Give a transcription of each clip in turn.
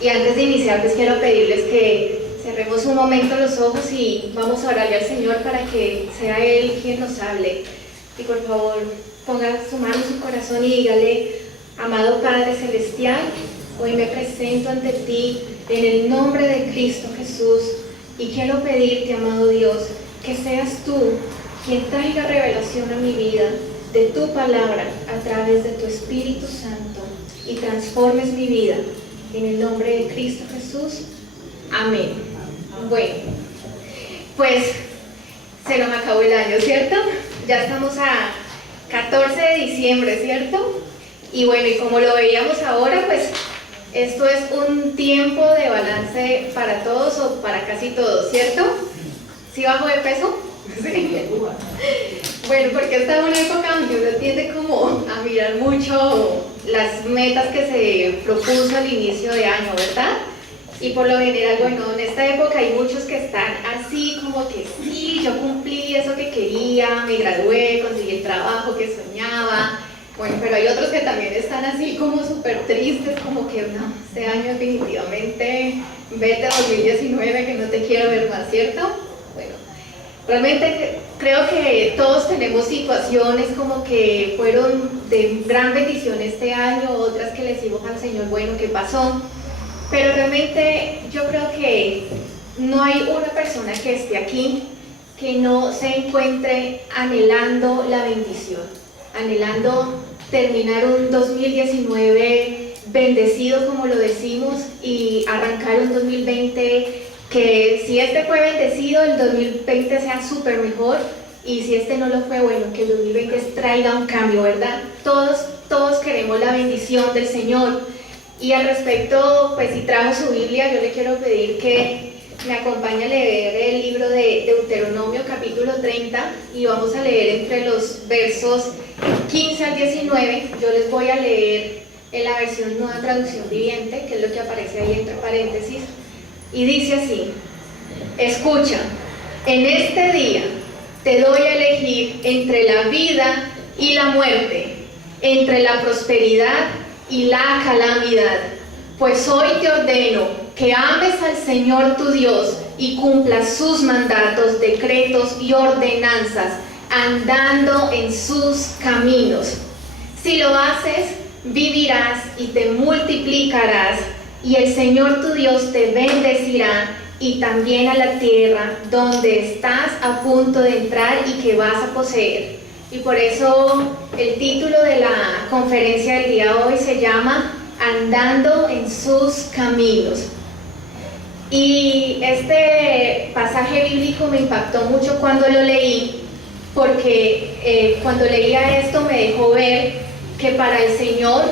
Y antes de iniciar, pues quiero pedirles que cerremos un momento los ojos y vamos a orarle al Señor para que sea Él quien nos hable. Y por favor, ponga su mano en su corazón y dígale: amado Padre Celestial, hoy me presento ante ti en el nombre de Cristo Jesús y quiero pedirte, amado Dios, que seas tú quien traiga revelación a mi vida de tu palabra a través de tu Espíritu Santo y transformes mi vida. En el nombre de Cristo Jesús. Amén. Bueno, pues se nos acabó el año, ¿cierto? Ya estamos a 14 de diciembre, ¿cierto? Y bueno, y como lo veíamos ahora, pues esto es un tiempo de balance para todos o para casi todos, ¿cierto? ¿Sí bajo de peso? Sí. Bueno, porque esta es una época donde uno tiende como a mirar mucho las metas que se propuso al inicio de año, ¿verdad? Y por lo general, bueno, en esta época hay muchos que están así como que sí, yo cumplí eso que quería, me gradué, conseguí el trabajo que soñaba. Bueno, pero hay otros que también están así como súper tristes, como que no, este año definitivamente, vete a 2019 que no te quiero ver más, ¿cierto? Bueno, realmente creo que todos tenemos situaciones como que fueron de gran bendición este año, otras que le decimos al Señor, bueno, ¿qué pasó? Pero realmente yo creo que no hay una persona que esté aquí que no se encuentre anhelando la bendición, anhelando terminar un 2019 bendecido, como lo decimos, y arrancar un 2020 que si este fue bendecido, el 2020 sea súper mejor, y si este no lo fue, bueno, que el 2020 traiga un cambio, ¿verdad? Todos queremos la bendición del Señor. Y al respecto, pues si trajo su Biblia, yo le quiero pedir que me acompañe a leer el libro de Deuteronomio capítulo 30 y vamos a leer entre los versos 15 al 19. Yo les voy a leer en la versión Nueva Traducción Viviente, que es lo que aparece ahí entre paréntesis, y dice así: escucha, en este día te doy a elegir entre la vida y la muerte, entre la prosperidad y la calamidad, pues hoy te ordeno que ames al Señor tu Dios y cumplas sus mandatos, decretos y ordenanzas, andando en sus caminos. Si lo haces, vivirás y te multiplicarás, y el Señor tu Dios te bendecirá, y también a la tierra donde estás a punto de entrar y que vas a poseer. Y por eso el título de la conferencia del día de hoy se llama Andando en sus caminos. Y este pasaje bíblico me impactó mucho cuando lo leí, porque cuando leía esto me dejó ver que para el Señor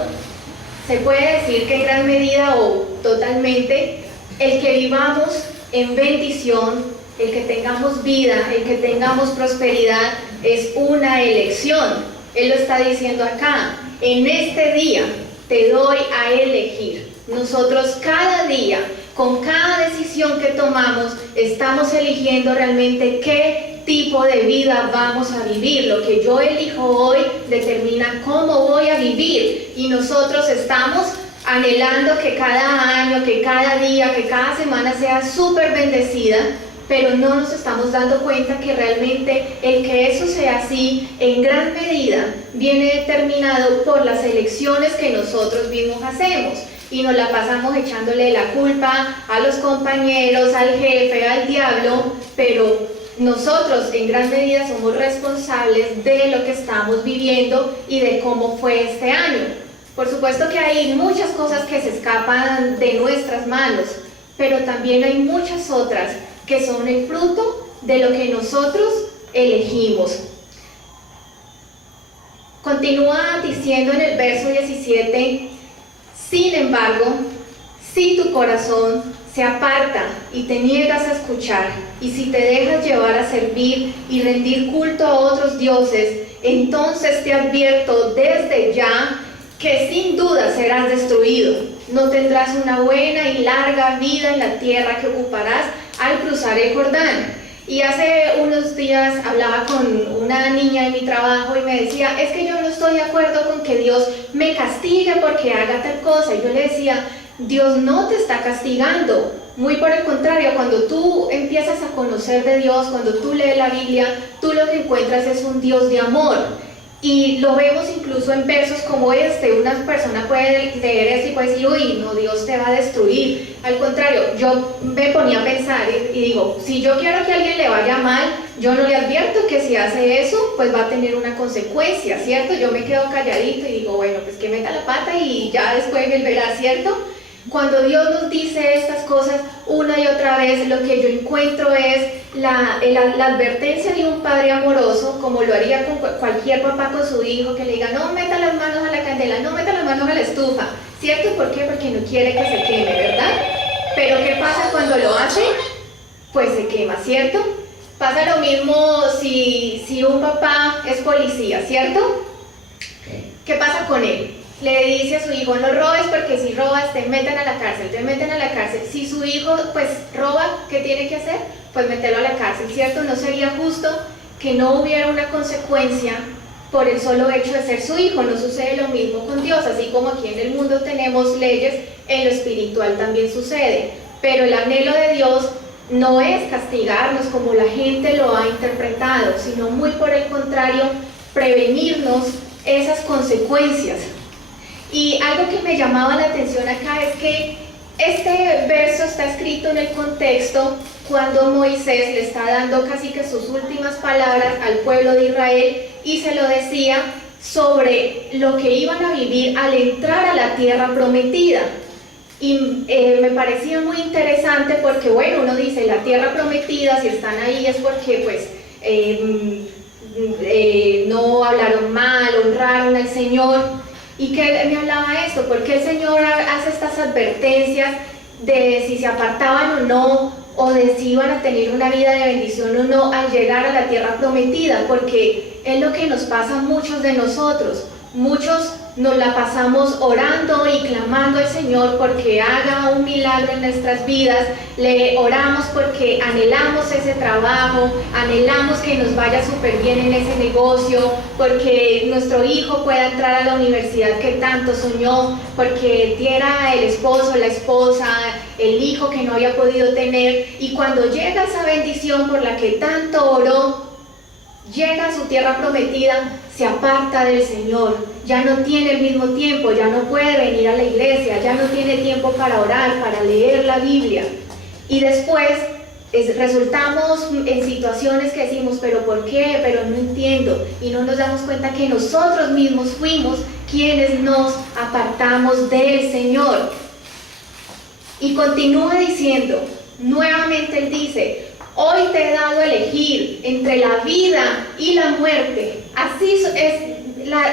se puede decir que en gran medida o totalmente, el que vivamos en bendición, el que tengamos vida, el que tengamos prosperidad, es una elección. Él lo está diciendo acá: en este día te doy a elegir. Nosotros cada día, con cada decisión que tomamos, estamos eligiendo realmente qué tipo de vida vamos a vivir. Lo que yo elijo hoy determina cómo voy a vivir, y nosotros estamos anhelando que cada año, que cada día, que cada semana sea súper bendecida, pero no nos estamos dando cuenta que realmente el que eso sea así, en gran medida, viene determinado por las elecciones que nosotros mismos hacemos, y nos la pasamos echándole la culpa a los compañeros, al jefe, al diablo, pero nosotros en gran medida somos responsables de lo que estamos viviendo y de cómo fue este año. Por supuesto que hay muchas cosas que se escapan de nuestras manos, pero también hay muchas otras que son el fruto de lo que nosotros elegimos. Continúa diciendo en el verso 17: sin embargo, si tu corazón se aparta y te niegas a escuchar, y si te dejas llevar a servir y rendir culto a otros dioses, entonces te advierto desde ya que sin duda serás destruido. No tendrás una buena y larga vida en la tierra que ocuparás al cruzar el Jordán. Y hace unos días hablaba con una niña de mi trabajo y me decía: es que yo no estoy de acuerdo con que Dios me castigue porque haga tal cosa. Y yo le decía: Dios no te está castigando. Muy por el contrario, cuando tú empiezas a conocer de Dios, cuando tú lees la Biblia, tú lo que encuentras es un Dios de amor. Y lo vemos incluso en versos como este. Una persona puede leer esto y puede decir, uy, no, Dios te va a destruir. Al contrario, yo me ponía a pensar y digo, si yo quiero que a alguien le vaya mal, yo no le advierto que si hace eso, pues va a tener una consecuencia, ¿cierto? Yo me quedo calladito y digo, bueno, pues que meta la pata y ya después él verá, ¿cierto? Cuando Dios nos dice estas cosas una y otra vez, lo que yo encuentro es la advertencia de un padre amoroso, como lo haría con cualquier papá con su hijo, que le diga, no meta las manos a la candela, no meta las manos a la estufa, ¿cierto? ¿Por qué? Porque no quiere que se queme, ¿verdad? Pero ¿qué pasa cuando lo hace? Pues se quema, ¿cierto? Pasa lo mismo si un papá es policía, ¿cierto? ¿Qué pasa con él? Le dice a su hijo, no robes porque si robas te meten a la cárcel, te meten a la cárcel. Si su hijo pues roba, ¿qué tiene que hacer? Pues meterlo a la cárcel, ¿cierto? No sería justo que no hubiera una consecuencia por el solo hecho de ser su hijo. No sucede lo mismo con Dios, así como aquí en el mundo tenemos leyes, en lo espiritual también sucede. Pero el anhelo de Dios no es castigarnos como la gente lo ha interpretado, sino muy por el contrario, prevenirnos esas consecuencias. Y algo que me llamaba la atención acá es que este verso está escrito en el contexto cuando Moisés le está dando casi que sus últimas palabras al pueblo de Israel y se lo decía sobre lo que iban a vivir al entrar a la tierra prometida. Y me parecía muy interesante porque, bueno, uno dice, la tierra prometida, si están ahí es porque pues no hablaron mal, honraron al Señor. ¿Y qué me hablaba esto? Porque el Señor hace estas advertencias de si se apartaban o no, o de si iban a tener una vida de bendición o no al llegar a la tierra prometida, porque es lo que nos pasa a muchos de nosotros. Muchos nos la pasamos orando y clamando al Señor porque haga un milagro en nuestras vidas, le oramos porque anhelamos ese trabajo, anhelamos que nos vaya súper bien en ese negocio, porque nuestro hijo pueda entrar a la universidad que tanto soñó, porque diera el esposo, la esposa, el hijo que no había podido tener, y cuando llega esa bendición por la que tanto oró, llega a su tierra prometida, se aparta del Señor, ya no tiene el mismo tiempo, ya no puede venir a la iglesia, ya no tiene tiempo para orar, para leer la Biblia. Y después resultamos en situaciones que decimos, pero ¿por qué? Pero no entiendo. Y no nos damos cuenta que nosotros mismos fuimos quienes nos apartamos del Señor. Y continúa diciendo, nuevamente él dice, hoy te he dado a elegir entre la vida y la muerte. Así es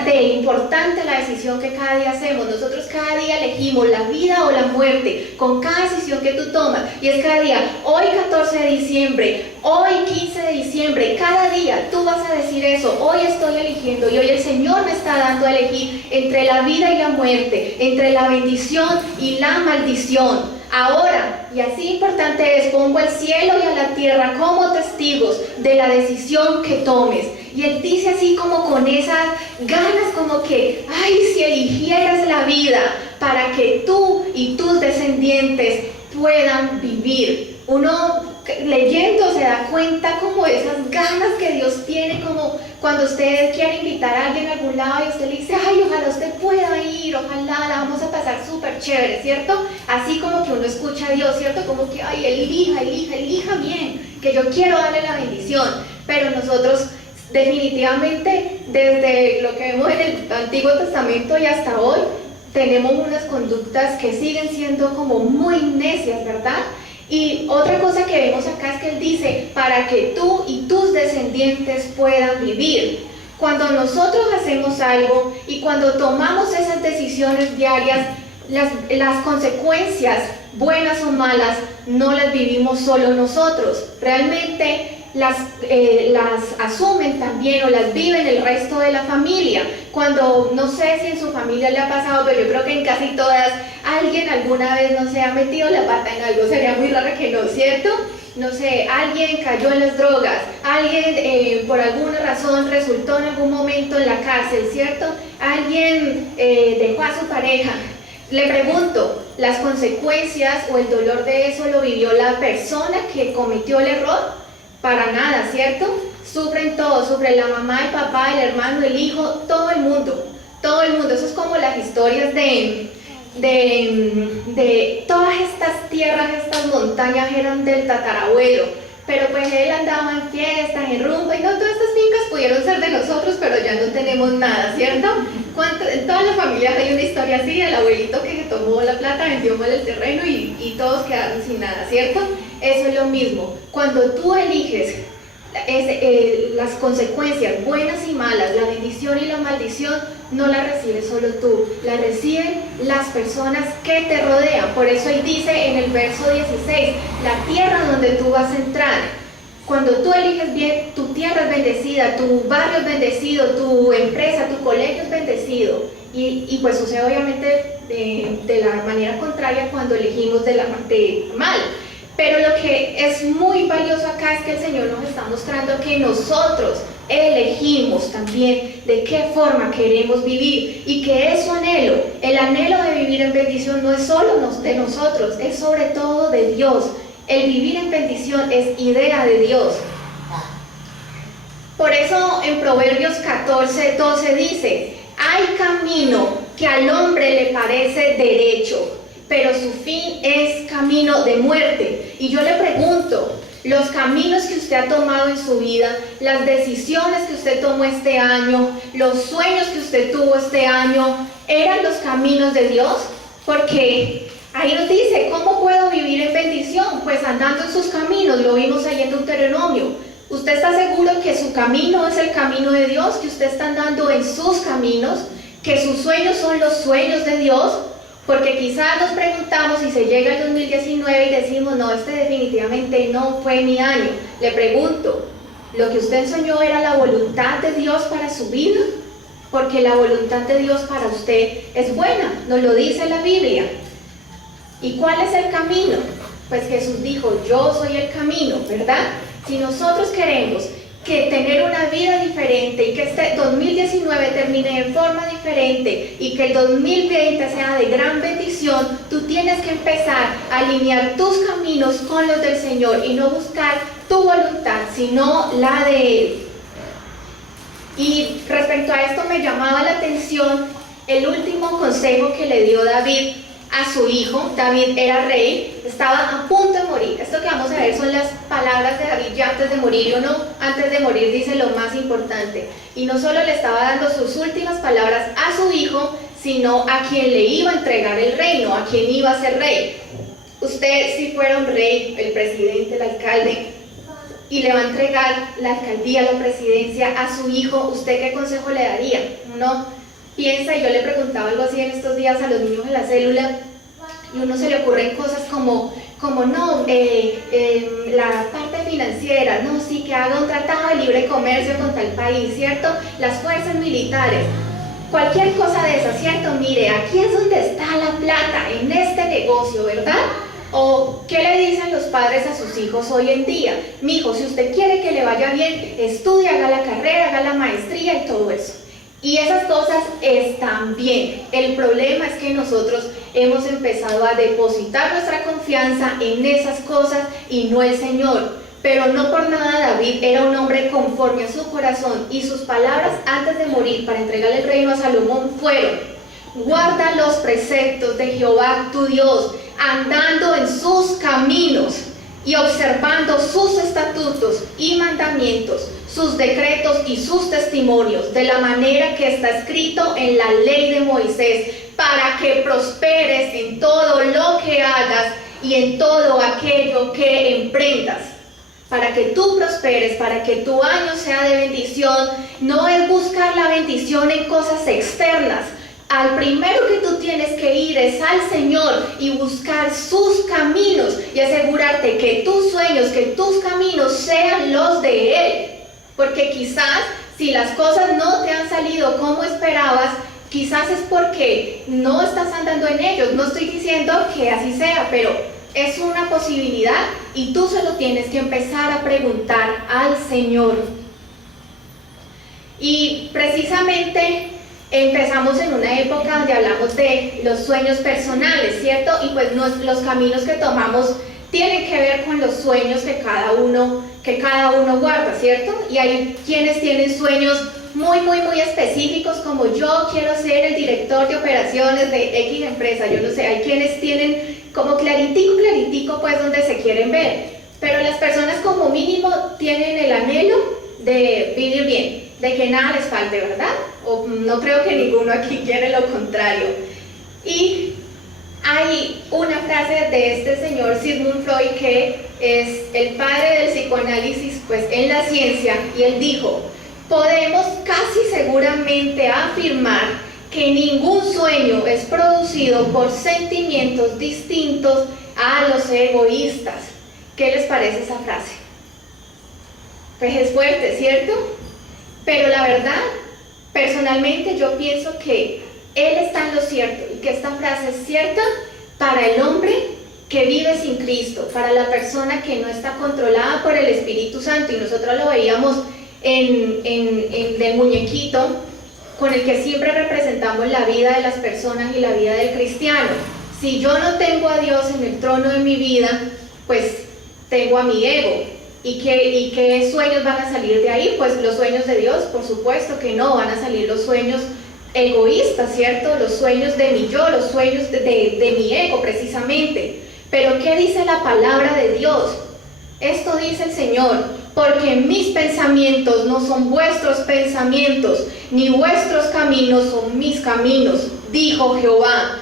de importante la decisión que cada día hacemos. Nosotros cada día elegimos la vida o la muerte con cada decisión que tú tomas. Y es cada día, hoy 14 de diciembre, hoy 15 de diciembre, cada día tú vas a decir eso. Hoy estoy eligiendo y hoy el Señor me está dando a elegir entre la vida y la muerte, entre la bendición y la maldición. Ahora, y así importante es, pongo al cielo y a la tierra como testigos de la decisión que tomes. Y él dice así como con esas ganas como que, ay, si eligieras la vida para que tú y tus descendientes puedan vivir. Uno leyendo se da cuenta como esas ganas que Dios tiene, como cuando usted quiere invitar a alguien a algún lado y usted le dice, ay, ojalá usted pueda ir, ojalá la vamos a pasar súper chévere, ¿cierto? Así como que uno escucha a Dios, ¿cierto? Como que, ay, elija bien, que yo quiero darle la bendición. Pero nosotros definitivamente, desde lo que vemos en el Antiguo Testamento y hasta hoy, tenemos unas conductas que siguen siendo como muy necias, ¿verdad? Y otra cosa que vemos acá es que él dice, para que tú y tus descendientes puedan vivir. Cuando nosotros hacemos algo y cuando tomamos esas decisiones diarias, las consecuencias, buenas o malas, no las vivimos solo nosotros. Realmente las asumen también o las viven el resto de la familia. Cuando, no sé si en su familia le ha pasado, pero yo creo que en casi todas, alguien alguna vez no se ha metido la pata en algo, sería muy raro que no, ¿cierto? No sé, alguien cayó en las drogas, alguien por alguna razón resultó en algún momento en la cárcel, ¿cierto? Alguien dejó a su pareja. Le pregunto, ¿las consecuencias o el dolor de eso lo vivió la persona que cometió el error? Para nada, ¿cierto? Sufren todos, sufre la mamá, el papá, el hermano, el hijo, todo el mundo, todo el mundo. Eso es como las historias de todas estas tierras, estas montañas eran del tatarabuelo, pero pues él andaba en fiestas, en rumba, y no todas estas fincas pudieron ser de nosotros, pero ya no tenemos nada, ¿cierto? En todas las familias hay una historia así, del abuelito que se tomó la plata, vendió mal el terreno y todos quedaron sin nada, ¿cierto? Eso es lo mismo. Cuando tú eliges las consecuencias buenas y malas, la bendición y la maldición, no la recibes solo tú, la reciben las personas que te rodean. Por eso ahí dice en el verso 16, la tierra donde tú vas a entrar. Cuando tú eliges bien, tu tierra es bendecida, tu barrio es bendecido, tu empresa, tu colegio es bendecido. Y pues sucede obviamente de la manera contraria cuando elegimos de mal. Pero lo que es muy valioso acá es que el Señor nos está mostrando que nosotros elegimos también de qué forma queremos vivir, y que es su anhelo, el anhelo de vivir en bendición no es solo de nosotros, es sobre todo de Dios. El vivir en bendición es idea de Dios. Por eso en Proverbios 14:12 dice, hay camino que al hombre le parece derecho, pero su fin es camino de muerte. Y yo le pregunto, los caminos que usted ha tomado en su vida, las decisiones que usted tomó este año, los sueños que usted tuvo este año, ¿eran los caminos de Dios? Porque ahí nos dice, ¿cómo puedo vivir en bendición? Pues andando en sus caminos, lo vimos ahí en Deuteronomio. ¿Usted está seguro que su camino es el camino de Dios? ¿Que usted está andando en sus caminos? ¿Que sus sueños son los sueños de Dios? Porque quizás nos preguntamos si se llega el 2019 y decimos, no, este definitivamente no fue mi año. Le pregunto, ¿lo que usted soñó era la voluntad de Dios para su vida? Porque la voluntad de Dios para usted es buena, nos lo dice la Biblia. ¿Y cuál es el camino? Pues Jesús dijo, yo soy el camino, ¿verdad? Si nosotros queremos tener una vida diferente y que este 2019 termine de forma diferente y que el 2020 sea de gran bendición, tú tienes que empezar a alinear tus caminos con los del Señor y no buscar tu voluntad, sino la de Él. Y respecto a esto me llamaba la atención el último consejo que le dio David a su hijo. David era rey, estaba a punto de morir. Esto que vamos a ver son las palabras de David ya antes de morir, y uno antes de morir dice lo más importante. Y no solo le estaba dando sus últimas palabras a su hijo, sino a quien le iba a entregar el reino, a quien iba a ser rey. Usted, si fuera un rey, el presidente, el alcalde, y le va a entregar la alcaldía, la presidencia a su hijo, ¿usted qué consejo le daría? Uno piensa, y yo le preguntaba algo así en estos días a los niños en la célula, y uno se le ocurren cosas como no, la parte financiera, no, sí, que haga un tratado de libre comercio con tal país, ¿cierto? Las fuerzas militares, cualquier cosa de esas, ¿cierto? Mire, aquí es donde está la plata, en este negocio, ¿verdad? O, ¿qué le dicen los padres a sus hijos hoy en día? Mijo, si usted quiere que le vaya bien, estudie, haga la carrera, haga la maestría y todo eso. Y esas cosas están bien. El problema es que nosotros hemos empezado a depositar nuestra confianza en esas cosas y no el Señor. Pero no por nada David era un hombre conforme a su corazón, y sus palabras antes de morir para entregarle el reino a Salomón fueron: guarda los preceptos de Jehová tu Dios, andando en sus caminos y observando sus estatutos y mandamientos, sus decretos y sus testimonios, de la manera que está escrito en la ley de Moisés, para que prosperes en todo lo que hagas y en todo aquello que emprendas. Para que tú prosperes, para que tu año sea de bendición, no es buscar la bendición en cosas externas. Al primero que tú tienes que ir es al Señor y buscar sus caminos y asegurarte que tus sueños, que tus caminos sean los de Él. Porque quizás si las cosas no te han salido como esperabas, quizás es porque no estás andando en ellos. No estoy diciendo que así sea, pero es una posibilidad y tú se lo tienes que empezar a preguntar al Señor. Y precisamente empezamos en una época donde hablamos de los sueños personales, ¿cierto? Y pues los caminos que tomamos tienen que ver con los sueños que cada uno guarda, ¿cierto? Y hay quienes tienen sueños muy específicos, como yo quiero ser el director de operaciones de X empresa, yo no sé, hay quienes tienen como claritico pues donde se quieren ver, pero las personas como mínimo tienen el anhelo de vivir bien, de que nada les falte, ¿verdad? O no creo que ninguno aquí quiere lo contrario. Y hay una frase de este señor Sigmund Freud, que es el padre del psicoanálisis pues en la ciencia, y él dijo: podemos casi seguramente afirmar que ningún sueño es producido por sentimientos distintos a los egoístas. ¿Qué les parece esa frase? Pues es fuerte, ¿cierto? Pero la verdad, personalmente yo pienso que él está en lo cierto, y que esta frase es cierta para el hombre que vive sin Cristo, para la persona que no está controlada por el Espíritu Santo. Y nosotros lo veíamos en el muñequito con el que siempre representamos la vida de las personas y la vida del cristiano. Si yo no tengo a Dios en el trono de mi vida, pues tengo a mi ego. ¿Y qué sueños van a salir de ahí? Pues los sueños de Dios, por supuesto que no, van a salir los sueños egoístas, ¿cierto? Los sueños de mi yo, los sueños de mi ego, precisamente. Pero ¿qué dice la palabra de Dios? Esto dice el Señor: porque mis pensamientos no son vuestros pensamientos, ni vuestros caminos son mis caminos, dijo Jehová.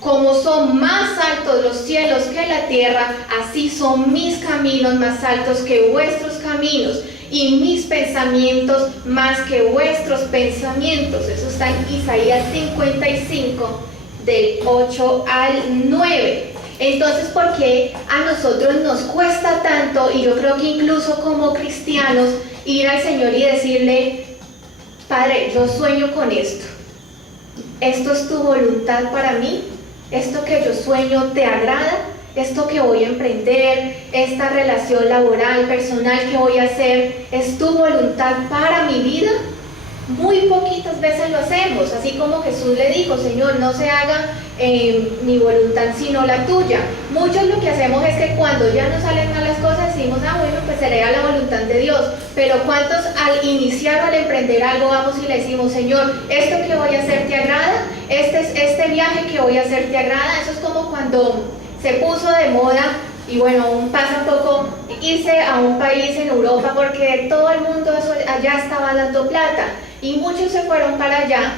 Como son más altos los cielos que la tierra, así son mis caminos más altos que vuestros caminos, y mis pensamientos más que vuestros pensamientos. Eso está en Isaías 55, del 8 al 9. Entonces, ¿por qué a nosotros nos cuesta tanto, y yo creo que incluso como cristianos, ir al Señor y decirle: Padre, yo sueño con esto, esto es tu voluntad para mí, esto que yo sueño te agrada, esto que voy a emprender, esta relación laboral, personal que voy a hacer, es tu voluntad para mi vida? Muy poquitas veces lo hacemos, así como Jesús le dijo: Señor, no se haga mi voluntad sino la tuya. Muchos lo que hacemos es que cuando ya nos salen mal las cosas decimos: bueno, pues seré a la voluntad de Dios. Pero ¿cuántos al iniciar o al emprender algo vamos y le decimos: Señor, esto que voy a hacer te agrada? Este viaje que voy a hacer te agrada? Eso es como cuando se puso de moda, y bueno, pasa un poco, irse a un país en Europa, porque todo el mundo allá estaba dando plata, y muchos se fueron para allá,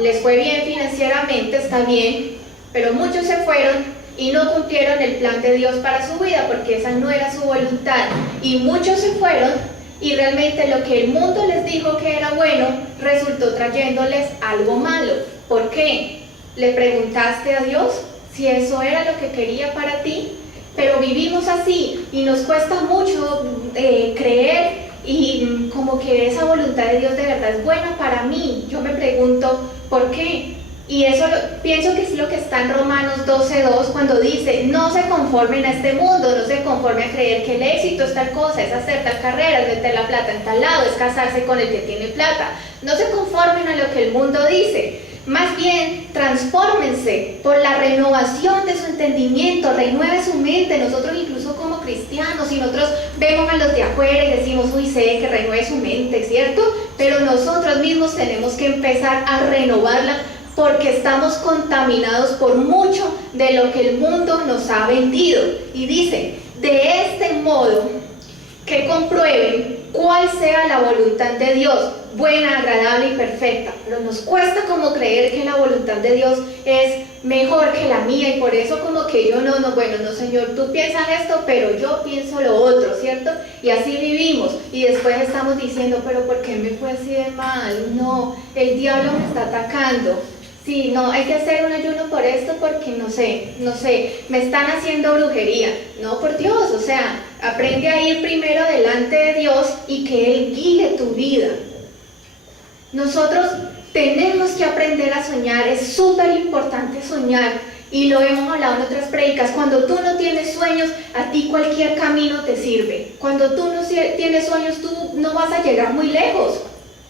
les fue bien financieramente, está bien, pero muchos se fueron y no cumplieron el plan de Dios para su vida, porque esa no era su voluntad. Y muchos se fueron y realmente lo que el mundo les dijo que era bueno, resultó trayéndoles algo malo. ¿Por qué? ¿Le preguntaste a Dios si eso era lo que quería para ti? Pero vivimos así y nos cuesta mucho creer y como que esa voluntad de Dios de verdad es buena para mí. Yo me pregunto, ¿por qué? Y eso pienso que es lo que está en Romanos 12:2, cuando dice: no se conformen a este mundo, no se conformen a creer que el éxito es tal cosa, es hacer tal carrera, es meter la plata en tal lado, es casarse con el que tiene plata. No se conformen a lo que el mundo dice. Más bien, transfórmense por la renovación de su entendimiento, renueve su mente. Nosotros incluso como cristianos, si nosotros vemos a los de afuera y decimos: uy, sé que renueve su mente, ¿cierto? Pero nosotros mismos tenemos que empezar a renovarla, porque estamos contaminados por mucho de lo que el mundo nos ha vendido. Y dice: de este modo que comprueben cuál sea la voluntad de Dios, buena, agradable y perfecta. Pero nos cuesta como creer que la voluntad de Dios es mejor que la mía, y por eso como que yo no, Señor, tú piensas esto, pero yo pienso lo otro, ¿cierto? Y así vivimos, y después estamos diciendo: pero ¿por qué me fue así de mal? No, el diablo me está atacando. Sí, no, hay que hacer un ayuno por esto porque no sé, me están haciendo brujería. No, por Dios, o sea, aprende a ir primero delante de Dios y que Él guíe tu vida. Nosotros tenemos que aprender a soñar, es súper importante soñar, y lo hemos hablado en otras prédicas. Cuando tú no tienes sueños, a ti cualquier camino te sirve. Cuando tú no tienes sueños, tú no vas a llegar muy lejos.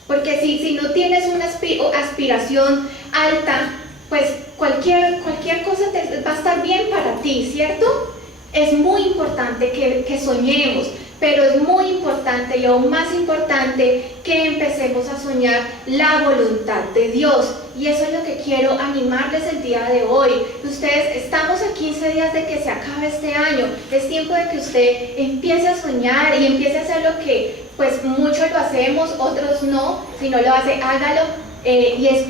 Porque si no tienes una aspiración alta, pues cualquier cosa va a estar bien para ti, ¿cierto? Es muy importante que soñemos, pero es muy importante y aún más importante que empecemos a soñar la voluntad de Dios. Y eso es lo que quiero animarles el día de hoy. Ustedes, estamos a 15 días de que se acabe este año. Es tiempo de que usted empiece a soñar y empiece a hacer lo que pues muchos lo hacemos, otros no. Si no lo hace, hágalo. Y es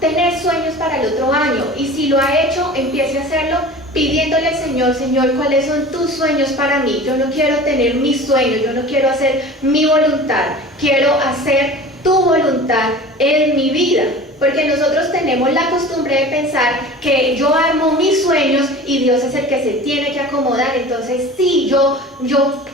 tener sueños para el otro año. Y si lo ha hecho, empiece a hacerlo pidiéndole al Señor: Señor, ¿cuáles son tus sueños para mí? Yo no quiero tener mis sueños, yo no quiero hacer mi voluntad, quiero hacer tu voluntad en mi vida. Porque nosotros tenemos la costumbre de pensar que yo armo mis sueños y Dios es el que se tiene que acomodar. Entonces, sí, yo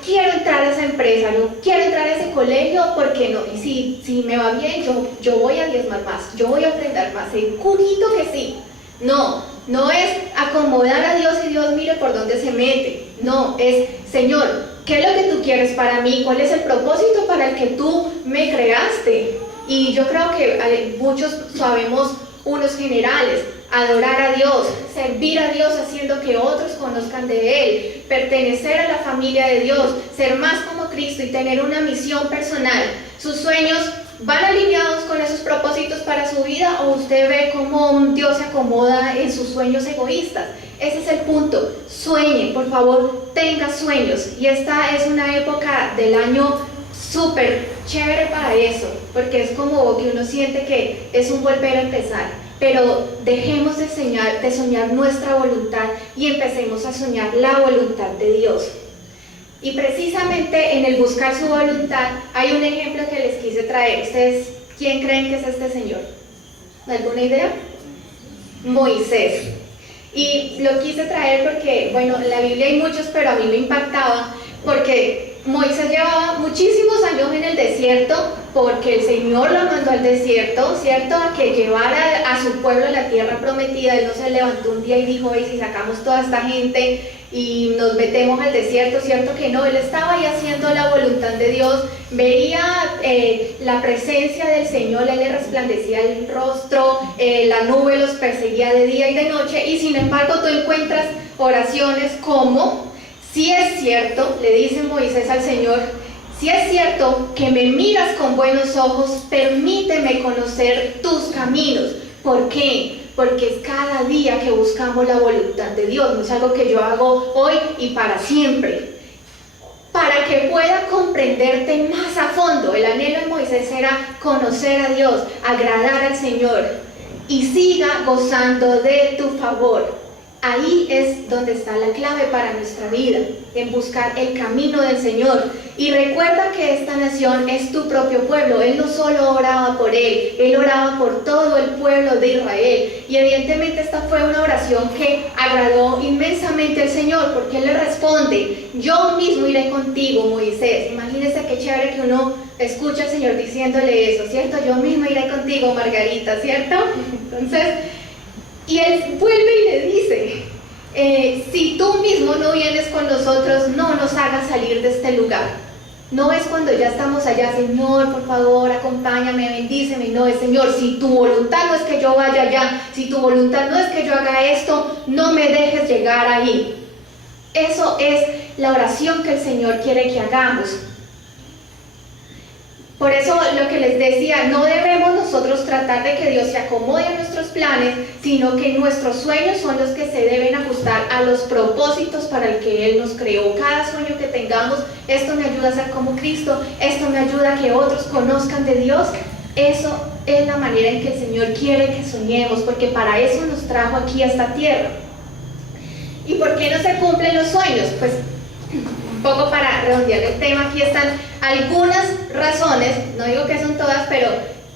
quiero entrar a esa empresa, yo quiero entrar a ese colegio, ¿por qué no? Y si me va bien, yo voy a diezmar más, yo voy a aprender más, segurito que sí. No es acomodar a Dios y Dios mire por dónde se mete. No, es: Señor, ¿qué es lo que tú quieres para mí? ¿Cuál es el propósito para el que tú me creaste? Y yo creo que muchos sabemos unos generales: adorar a Dios, servir a Dios haciendo que otros conozcan de Él, pertenecer a la familia de Dios, ser más como Cristo y tener una misión personal. Sus sueños ¿van alineados con esos propósitos para su vida, o usted ve cómo Dios se acomoda en sus sueños egoístas? Ese es el punto. Sueñe, por favor, tenga sueños. Y esta es una época del año súper chévere para eso, porque es como que uno siente que es un volver a empezar. Pero dejemos de soñar nuestra voluntad y empecemos a soñar la voluntad de Dios. Y precisamente en el buscar su voluntad hay un ejemplo que les quise traer. ¿Ustedes quién creen que es este señor? ¿Alguna idea? Moisés. Y lo quise traer porque, bueno, en la Biblia hay muchos, pero a mí me impactaba porque Moisés llevaba muchísimos años en el desierto, porque el Señor lo mandó al desierto, ¿cierto? A que llevara a su pueblo a la tierra prometida. Él no se levantó un día y dijo: hey, si sacamos toda esta gente y nos metemos al desierto, ¿cierto que no? Él estaba ahí haciendo la voluntad de Dios, veía la presencia del Señor, Él le resplandecía el rostro, la nube los perseguía de día y de noche, y sin embargo tú encuentras oraciones como: si es cierto, le dice Moisés al Señor, si es cierto que me miras con buenos ojos, permíteme conocer tus caminos. ¿Por qué? Porque es cada día que buscamos la voluntad de Dios, no es algo que yo hago hoy y para siempre. Para que pueda comprenderte más a fondo, el anhelo de Moisés era conocer a Dios, agradar al Señor y siga gozando de tu favor. Ahí es donde está la clave para nuestra vida, en buscar el camino del Señor. Y recuerda que esta nación es tu propio pueblo. Él no solo oraba por él oraba por todo el pueblo de Israel. Y evidentemente esta fue una oración que agradó inmensamente al Señor, porque Él le responde: yo mismo iré contigo, Moisés. Imagínense qué chévere que uno escucha al Señor diciéndole eso, ¿cierto? Yo mismo iré contigo, Margarita, ¿cierto? Entonces, y Él vuelve y le dice: si tú mismo no vienes con nosotros, no nos hagas salir de este lugar. No es cuando ya estamos allá: Señor, por favor, acompáñame, bendíceme. No, es: Señor, si tu voluntad no es que yo vaya allá, si tu voluntad no es que yo haga esto, no me dejes llegar ahí. Eso es la oración que el Señor quiere que hagamos. Por eso lo que les decía, no debemos nosotros tratar de que Dios se acomode a nuestros planes, sino que nuestros sueños son los que se deben ajustar a los propósitos para el que Él nos creó. Cada sueño que tengamos: esto me ayuda a ser como Cristo, esto me ayuda a que otros conozcan de Dios. Eso es la manera en que el Señor quiere que soñemos, porque para eso nos trajo aquí a esta tierra. ¿Y por qué no se cumplen los sueños? Pues un poco para redondear el tema, aquí están algunas razones, no digo que son todas, pero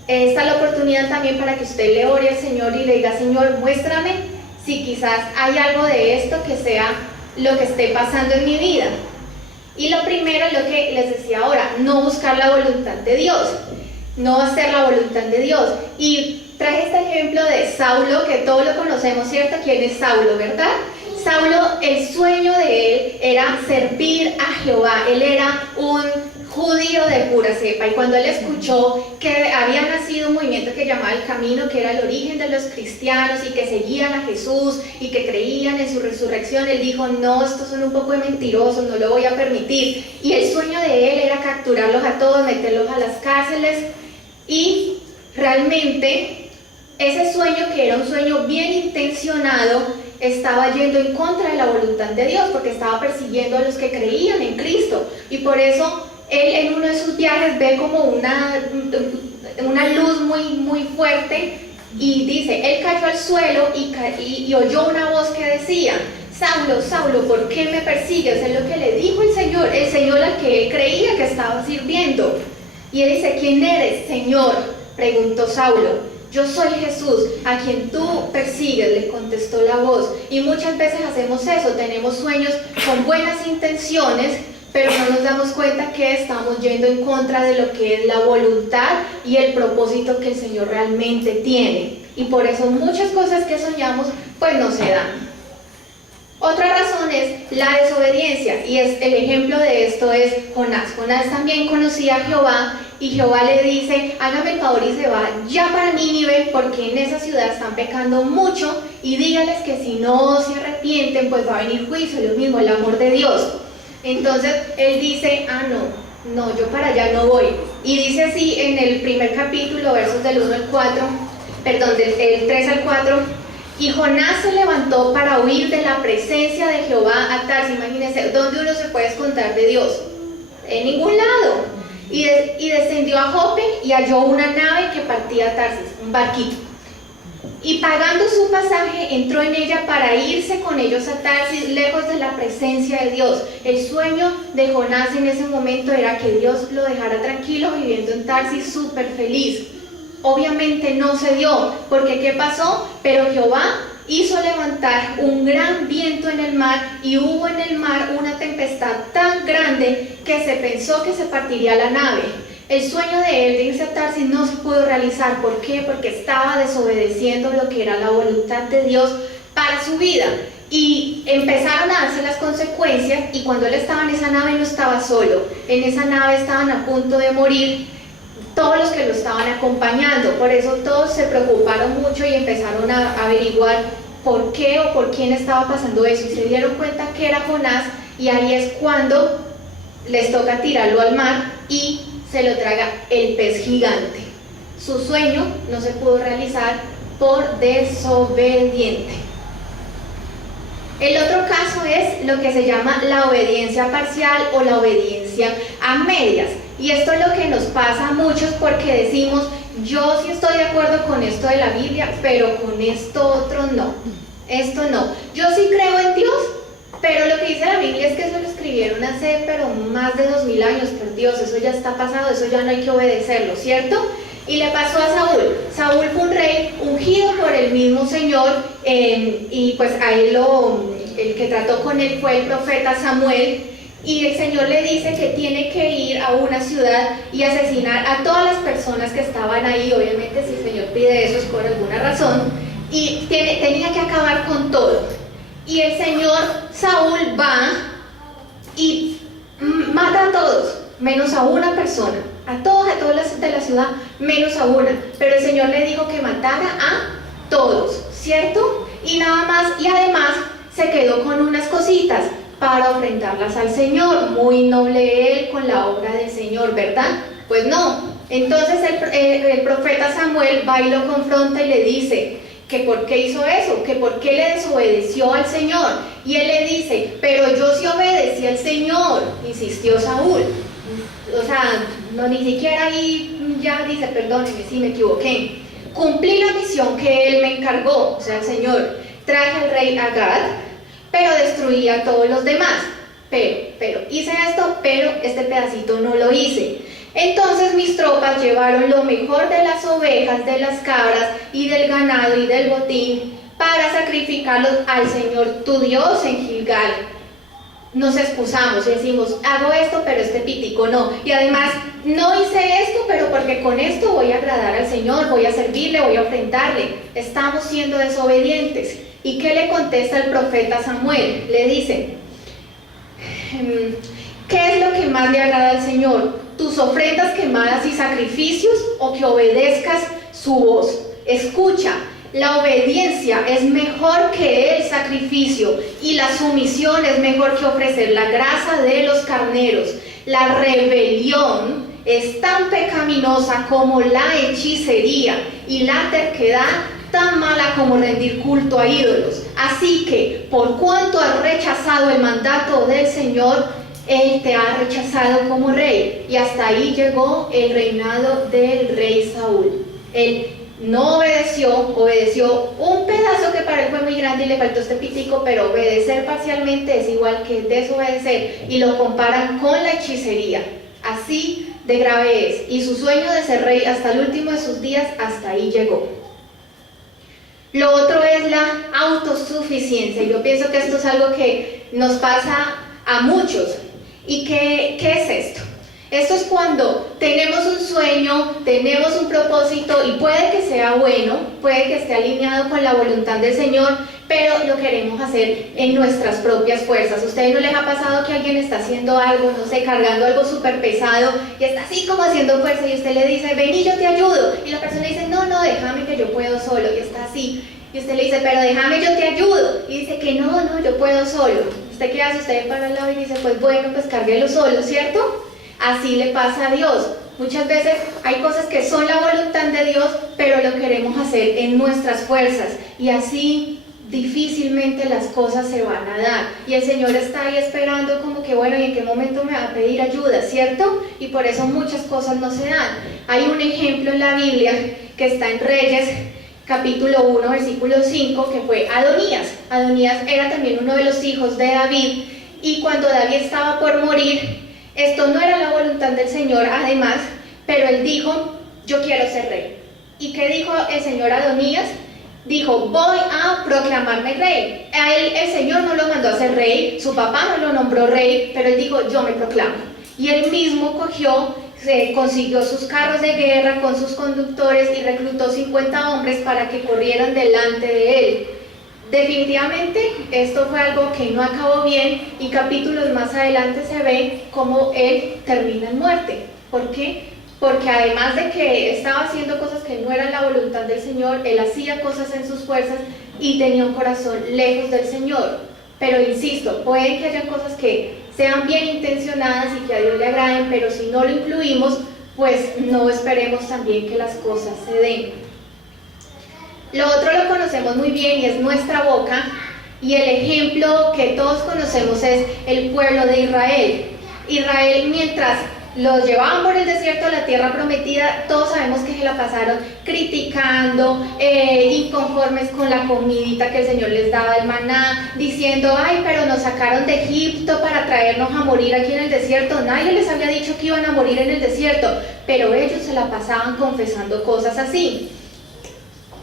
esta es la oportunidad también para que usted le ore al Señor y le diga: Señor, muéstrame si quizás hay algo de esto que sea lo que esté pasando en mi vida. Y lo primero es lo que les decía ahora: no buscar la voluntad de Dios, no hacer la voluntad de Dios. Y traje este ejemplo de Saulo, que todos lo conocemos, ¿cierto? ¿Quién es Saulo, verdad? Saulo, el sueño de él era servir a Jehová. Él era un judío de pura cepa, y cuando él escuchó que había nacido un movimiento que llamaba El Camino, que era el origen de los cristianos y que seguían a Jesús y que creían en su resurrección, él dijo: no, estos son un poco de mentirosos, no lo voy a permitir. Y el sueño de él era capturarlos a todos, meterlos a las cárceles, y realmente ese sueño, que era un sueño bien intencionado, estaba yendo en contra de la voluntad de Dios, porque estaba persiguiendo a los que creían en Cristo. Y por eso él, en uno de sus viajes, ve como una luz muy fuerte, y dice: él cayó al suelo y oyó una voz que decía: Saulo, Saulo, ¿por qué me persigues? Es lo que le dijo el Señor al que él creía que estaba sirviendo. Y él dice: ¿quién eres, Señor?, preguntó Saulo. Yo soy Jesús, a quien tú persigues, le contestó la voz. Y muchas veces hacemos eso, tenemos sueños con buenas intenciones, pero no nos damos cuenta que estamos yendo en contra de lo que es la voluntad y el propósito que el Señor realmente tiene. Y por eso muchas cosas que soñamos pues no se dan. Otra razón es la desobediencia, y el ejemplo de esto es Jonás. Jonás también conocía a Jehová, y Jehová le dice: hágame el favor y se va ya para Nínive, porque en esa ciudad están pecando mucho, y dígales que si no se arrepienten pues va a venir juicio. Lo mismo, el amor de Dios. Entonces él dice: no, yo para allá no voy. Y dice así en el primer capítulo, versos del 1 al 4, perdón, del 3 al 4: y Jonás se levantó para huir de la presencia de Jehová a Tarsis. Imagínense, ¿dónde uno se puede esconder de Dios? En ningún lado. Y descendió a Jope y halló una nave que partía a Tarsis, un barquito. Y pagando su pasaje, entró en ella para irse con ellos a Tarsis, lejos de la presencia de Dios. El sueño de Jonás en ese momento era que Dios lo dejara tranquilo, viviendo en Tarsis súper feliz. Obviamente no se dio, porque ¿qué pasó? Pero Jehová hizo levantar un gran viento en el mar, y hubo en el mar una tempestad tan grande que se pensó que se partiría la nave. El sueño de él de irse a Tarsis no se pudo realizar. ¿Por qué? Porque estaba desobedeciendo lo que era la voluntad de Dios para su vida. Y empezaron a darse las consecuencias, y cuando él estaba en esa nave no estaba solo. En esa nave estaban a punto de morir todos los que lo estaban acompañando. Por eso todos se preocuparon mucho y empezaron a averiguar por qué o por quién estaba pasando eso, y se dieron cuenta que era Jonás, y ahí es cuando les toca tirarlo al mar y se lo traga el pez gigante. Su sueño no se pudo realizar por desobediente. El otro caso es lo que se llama la obediencia parcial o la obediencia a medias. Y esto es lo que nos pasa a muchos, porque decimos: yo sí estoy de acuerdo con esto de la Biblia, pero con esto otro no. Esto no. Yo sí creo en Dios, pero lo que dice la Biblia es que eso lo escribieron hace más de 2000 años. Por Dios, eso ya está pasado, eso ya no hay que obedecerlo, ¿cierto? Y le pasó a Saúl. Saúl fue un rey ungido por el mismo Señor, y pues a él el que trató con él fue el profeta Samuel. Y el Señor le dice que tiene que ir a una ciudad y asesinar a todas las personas que estaban ahí. Obviamente, si el Señor pide eso es por alguna razón. Y tenía que acabar con todo. Y el señor Saúl va y mata a todos, menos a una persona. A todos de la ciudad, menos a una. Pero el Señor le dijo que matara a todos, ¿cierto? Y nada más, y además se quedó con unas cositas para ofrendarlas al Señor. Muy noble él con la obra del Señor, ¿verdad? Pues no. Entonces el profeta Samuel va y lo confronta y le dice que por qué hizo eso, que por qué le desobedeció al Señor. Y él le dice: pero yo sí obedecí al Señor, insistió Saúl. O sea, no, ni siquiera ahí ya dice: perdóneme, sí me equivoqué. Cumplí la misión que él me encargó, o sea, el Señor. Traje al rey Agag, pero destruí a todos los demás. Pero hice esto, pero este pedacito no lo hice. Entonces mis tropas llevaron lo mejor de las ovejas, de las cabras y del ganado y del botín para sacrificarlos al Señor tu Dios en Gilgal. Nos excusamos y decimos: hago esto, pero este pitico no. Y además, no hice esto, pero porque con esto voy a agradar al Señor, voy a servirle, voy a ofrendarle. Estamos siendo desobedientes. ¿Y qué le contesta el profeta Samuel? Le dice: ¿qué es lo que más le agrada al Señor? tus ofrendas quemadas y sacrificios, o que obedezcas su voz. Escucha, la obediencia es mejor que el sacrificio, y la sumisión es mejor que ofrecer la grasa de los carneros. La rebelión es tan pecaminosa como la hechicería, y la terquedad tan mala como rendir culto a ídolos. Así que, por cuanto has rechazado el mandato del Señor, Él te ha rechazado como rey. Y hasta ahí llegó el reinado del rey Saúl. Él no obedeció un pedazo que para él fue muy grande y le faltó este pitico, pero obedecer parcialmente es igual que desobedecer, y lo comparan con la hechicería. Así de grave es, y su sueño de ser rey hasta el último de sus días, hasta ahí llegó. Lo otro es la autosuficiencia, y yo pienso que esto es algo que nos pasa a muchos. ¿Y qué es esto? Esto es cuando tenemos un sueño, tenemos un propósito, y puede que sea bueno, puede que esté alineado con la voluntad del Señor, pero lo queremos hacer en nuestras propias fuerzas. ¿A ustedes no les ha pasado que alguien está haciendo algo, no sé, cargando algo súper pesado, y está así como haciendo fuerza, y usted le dice, ven y yo te ayudo, y la persona dice, no, déjame que yo puedo solo, y está así, y usted le dice, pero déjame yo te ayudo, y dice que no, yo puedo solo? ¿Usted qué hace? Usted para el lado y dice, pues bueno, pues cárguelo solo, ¿cierto? Así le pasa a Dios. Muchas veces hay cosas que son la voluntad de Dios, pero lo queremos hacer en nuestras fuerzas, y así difícilmente las cosas se van a dar. Y el Señor está ahí esperando como que, bueno, ¿y en qué momento me va a pedir ayuda? ¿Cierto? Y por eso muchas cosas no se dan. Hay un ejemplo en la Biblia que está en Reyes, capítulo 1, versículo 5, que fue Adonías. Adonías era también uno de los hijos de David, y cuando David estaba por morir, esto no era la voluntad del Señor, además, pero él dijo, yo quiero ser rey. ¿Y qué dijo el Señor a Adonías? Dijo, voy a proclamarme rey. A él el Señor no lo mandó a ser rey, su papá no lo nombró rey, pero él dijo, yo me proclamo. Y él mismo consiguió sus carros de guerra con sus conductores y reclutó 50 hombres para que corrieran delante de él. Definitivamente esto fue algo que no acabó bien, y capítulos más adelante se ve cómo él termina en muerte. ¿Por qué? Porque además de que estaba haciendo cosas que no eran la voluntad del Señor, él hacía cosas en sus fuerzas y tenía un corazón lejos del Señor. Pero insisto, pueden que haya cosas que sean bien intencionadas y que a Dios le agraden, pero si no lo incluimos, pues no esperemos también que las cosas se den. Lo otro lo conocemos muy bien y es nuestra boca, y el ejemplo que todos conocemos es el pueblo de Israel. Israel, mientras los llevaban por el desierto a la tierra prometida, todos sabemos que se la pasaron criticando, inconformes con la comidita que el Señor les daba, el maná, diciendo, ay, pero nos sacaron de Egipto para traernos a morir aquí en el desierto. Nadie les había dicho que iban a morir en el desierto, pero ellos se la pasaban confesando cosas así.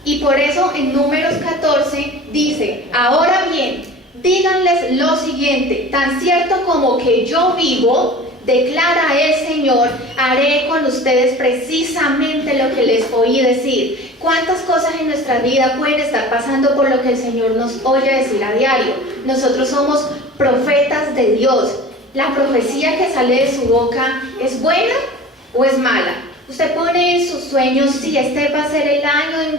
Y por eso en Números 14 dice, ahora bien, díganles lo siguiente, tan cierto como que yo vivo, declara el Señor, haré con ustedes precisamente lo que les oí decir. ¿Cuántas cosas en nuestra vida pueden estar pasando por lo que el Señor nos oye decir a diario? Nosotros somos profetas de Dios. ¿La profecía que sale de su boca es buena o es mala? Usted pone en sus sueños, sí, este va a ser el año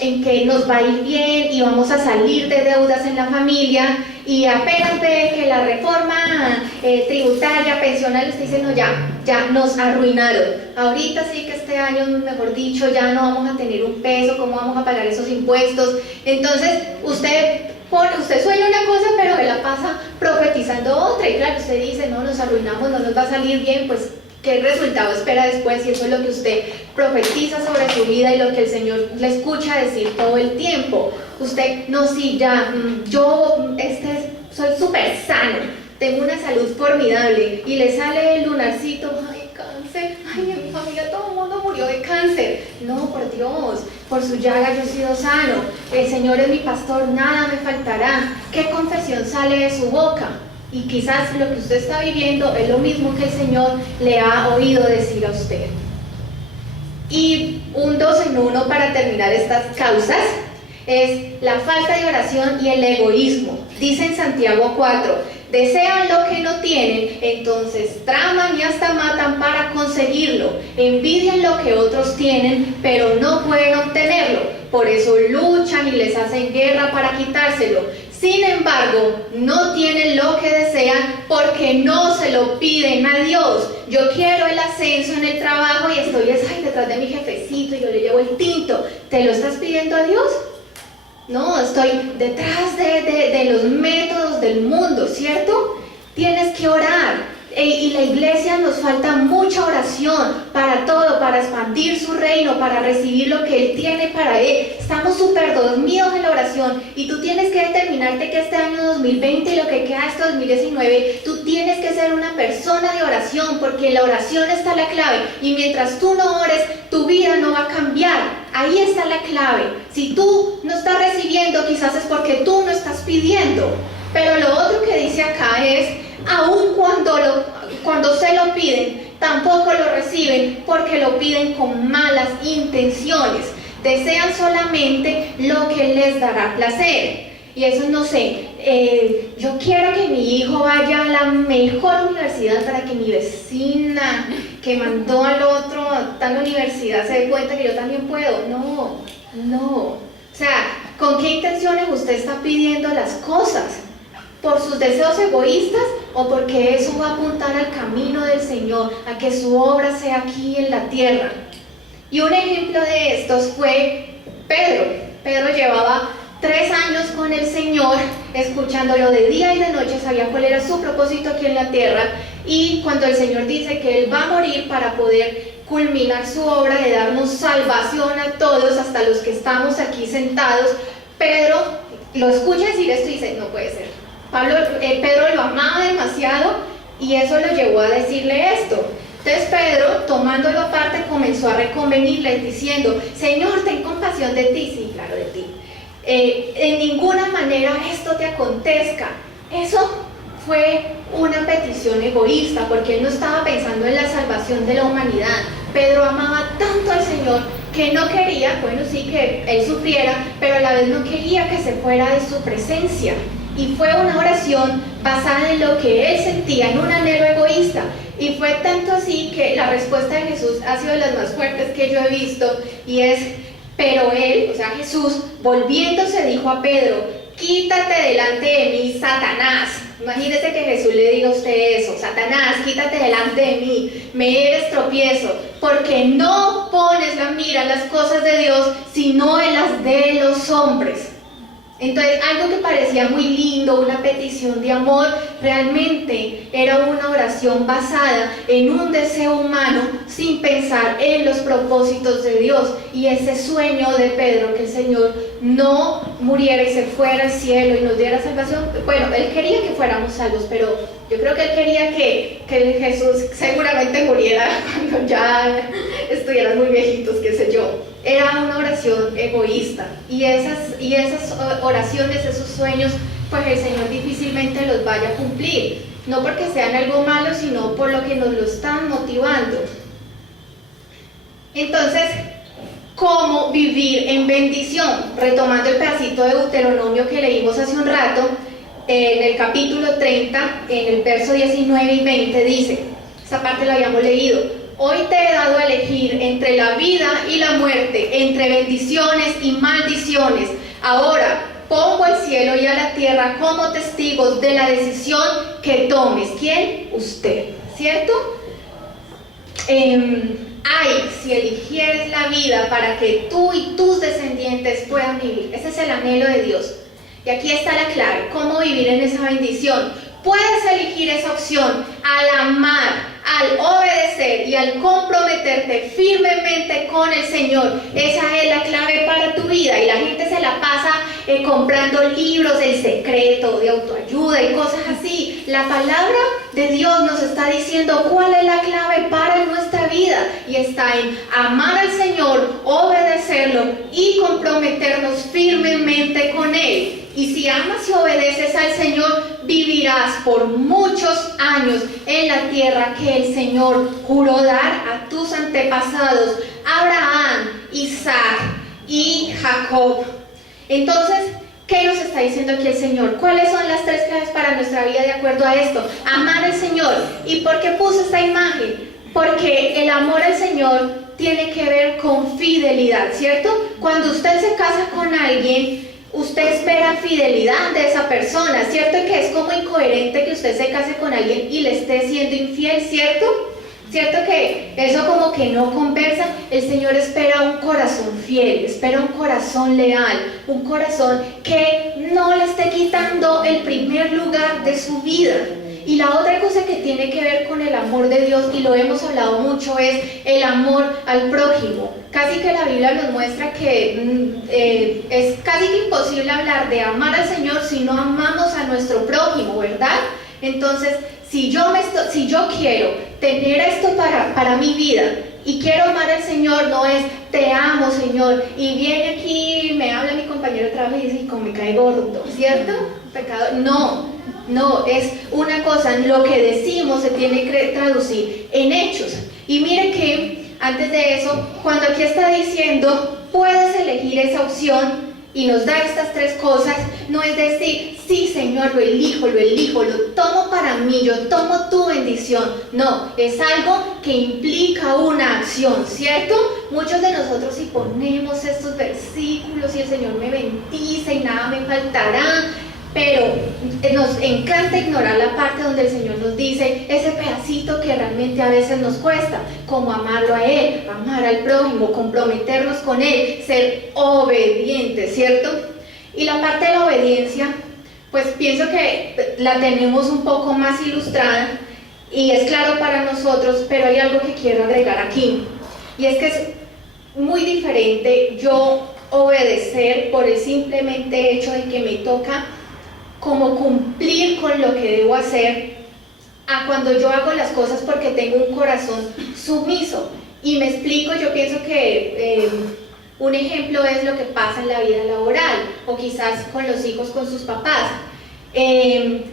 en que nos va a ir bien y vamos a salir de deudas en la familia, y apenas ve que la reforma tributaria, pensional, usted dice, no, ya nos arruinaron. Ahorita sí que este año, mejor dicho, ya no vamos a tener un peso, ¿cómo vamos a pagar esos impuestos? Entonces, usted sueña una cosa, pero él la pasa profetizando otra, y claro, usted dice, no, nos arruinamos, no nos va a salir bien, pues ¿qué resultado espera después? Y eso es lo que usted profetiza sobre su vida y lo que el Señor le escucha decir todo el tiempo. Usted, no, sí, ya, yo soy súper sano, tengo una salud formidable, y le sale el lunarcito, ay, cáncer, ay, en mi familia todo el mundo murió de cáncer. No, por Dios, por su llaga yo he sido sano, el Señor es mi pastor, nada me faltará. ¿Qué confesión sale de su boca? Y quizás lo que usted está viviendo es lo mismo que el Señor le ha oído decir a usted. Y un 2 en 1 para terminar estas causas es la falta de oración y el egoísmo. Dice en Santiago 4, Desean lo que no tienen, entonces traman y hasta matan para conseguirlo. Envidian lo que otros tienen, pero no pueden obtenerlo. Por eso luchan y les hacen guerra para quitárselo. Sin embargo, no tienen lo que desean porque no se lo piden a Dios. Yo quiero el ascenso en el trabajo y estoy detrás de mi jefecito y yo le llevo el tinto. ¿Te lo estás pidiendo a Dios? No, estoy detrás de los métodos del mundo, ¿cierto? Tienes que orar. Y la iglesia nos falta mucha oración para todo, para expandir su reino, para recibir lo que Él tiene para Él. Estamos súper dormidos en la oración y tú tienes que determinarte que este año 2020 y lo que queda este 2019, tú tienes que ser una persona de oración, porque en la oración está la clave. Y mientras tú no ores, tu vida no va a cambiar. Ahí está la clave. Si tú no estás recibiendo, quizás es porque tú no estás pidiendo. Pero lo otro que dice acá es, aun cuando se lo piden, tampoco lo reciben porque lo piden con malas intenciones. Desean solamente lo que les dará placer. Y eso no sé, yo quiero que mi hijo vaya a la mejor universidad para que mi vecina que mandó al otro a tal universidad se dé cuenta que yo también puedo. No. O sea, ¿con qué intenciones usted está pidiendo las cosas? ¿Por sus deseos egoístas o porque eso va a apuntar al camino del Señor, a que su obra sea aquí en la tierra? Y un ejemplo de estos fue Pedro. Pedro llevaba 3 años con el Señor, escuchándolo de día y de noche, sabía cuál era su propósito aquí en la tierra, y cuando el Señor dice que Él va a morir para poder culminar su obra de darnos salvación a todos, hasta los que estamos aquí sentados, Pedro lo escucha decir esto y dice, no puede ser. Pedro lo amaba demasiado y eso lo llevó a decirle esto. Entonces Pedro, tomándolo aparte, comenzó a reconvenirle diciendo, Señor, ten compasión de ti. Sí, claro, de ti. En ninguna manera esto te acontezca. Eso fue una petición egoísta, porque él no estaba pensando en la salvación de la humanidad. Pedro amaba tanto al Señor que no quería, bueno, sí, que él sufriera, pero a la vez no quería que se fuera de su presencia. Y fue una oración basada en lo que él sentía, en un anhelo egoísta. Y fue tanto así que la respuesta de Jesús ha sido de las más fuertes que yo he visto, y es, pero él, o sea Jesús, volviéndose dijo a Pedro, quítate delante de mí, Satanás. Imagínese que Jesús le diga a usted eso, Satanás, quítate delante de mí, me eres tropiezo, porque no pones la mira en las cosas de Dios, sino en las de los hombres. Entonces, algo que parecía muy lindo, una petición de amor, realmente era una oración basada en un deseo humano sin pensar en los propósitos de Dios. Y ese sueño de Pedro, que el Señor no muriera y se fuera al cielo y nos diera salvación, bueno, Él quería que fuéramos salvos, pero yo creo que Él quería que Jesús seguramente muriera cuando ya estuvieran muy viejitos, qué sé yo. Era una oración egoísta, y esas oraciones, esos sueños, pues el Señor difícilmente los vaya a cumplir, no porque sean algo malo, sino por lo que nos lo están motivando. Entonces, ¿cómo vivir en bendición? Retomando el pedacito de Deuteronomio que leímos hace un rato, en el capítulo 30, en el verso 19 y 20 dice, esa parte la habíamos leído, hoy te he dado a elegir entre la vida y la muerte, entre bendiciones y maldiciones. Ahora pongo al cielo y a la tierra como testigos de la decisión que tomes. ¿Quién? Usted, ¿cierto? Ay, si eligieres la vida para que tú y tus descendientes puedan vivir. Ese es el anhelo de Dios. Y aquí está la clave, cómo vivir en esa bendición. Puedes elegir esa opción al amar, al obedecer y al comprometerte firmemente con el Señor. Esa es la clave para tu vida, y la gente se la pasa comprando libros del secreto, de autoayuda y cosas así. La palabra de Dios nos está diciendo cuál es la clave para nuestra vida, y está en amar al Señor, obedecerlo y comprometernos firmemente con Él. Y si amas y obedeces al Señor, vivirás por muchos años en la tierra que el Señor juró dar a tus antepasados, Abraham, Isaac y Jacob. Entonces, ¿Qué nos está diciendo aquí el Señor? ¿Cuáles son las 3 claves para nuestra vida de acuerdo a esto? Amar al Señor. ¿Y por qué puse esta imagen? Porque el amor al Señor tiene que ver con fidelidad, ¿cierto? Cuando usted se casa con alguien, usted espera fidelidad de esa persona, ¿cierto? Que es como incoherente que usted se case con alguien y le esté siendo infiel, ¿cierto? ¿Cierto que eso como que no conversa? El Señor espera un corazón fiel, espera un corazón leal, un corazón que no le esté quitando el primer lugar de su vida. Y la otra cosa que tiene que ver con el amor de Dios, y lo hemos hablado mucho, es el amor al prójimo. Casi que la Biblia nos muestra que es casi que imposible hablar de amar al Señor si no amamos a nuestro prójimo, ¿verdad? Entonces, si yo quiero tener esto para mi vida y quiero amar al Señor, no es te amo, Señor, y viene aquí, me habla mi compañero de trabajo y dice, como me cae gordo, ¿cierto? Pecado. No, es una cosa, lo que decimos se tiene que traducir en hechos. Y mire que antes de eso, cuando aquí está diciendo, puedes elegir esa opción y nos da estas 3 cosas, no es decir, sí Señor, lo elijo, lo tomo para mí, yo tomo tu bendición. No, es algo que implica una acción, ¿cierto? Muchos de nosotros si ponemos estos versículos y el Señor me bendice y nada me faltará, pero nos encanta ignorar la parte donde el Señor nos dice ese pedacito que realmente a veces nos cuesta, como amarlo a Él, amar al prójimo, comprometernos con Él, ser obedientes, ¿cierto? Y la parte de la obediencia, pues pienso que la tenemos un poco más ilustrada y es claro para nosotros, pero hay algo que quiero agregar aquí, y es que es muy diferente yo obedecer por el simplemente hecho de que me toca como cumplir con lo que debo hacer, a cuando yo hago las cosas porque tengo un corazón sumiso. Y me explico, yo pienso que un ejemplo es lo que pasa en la vida laboral, o quizás con los hijos, con sus papás.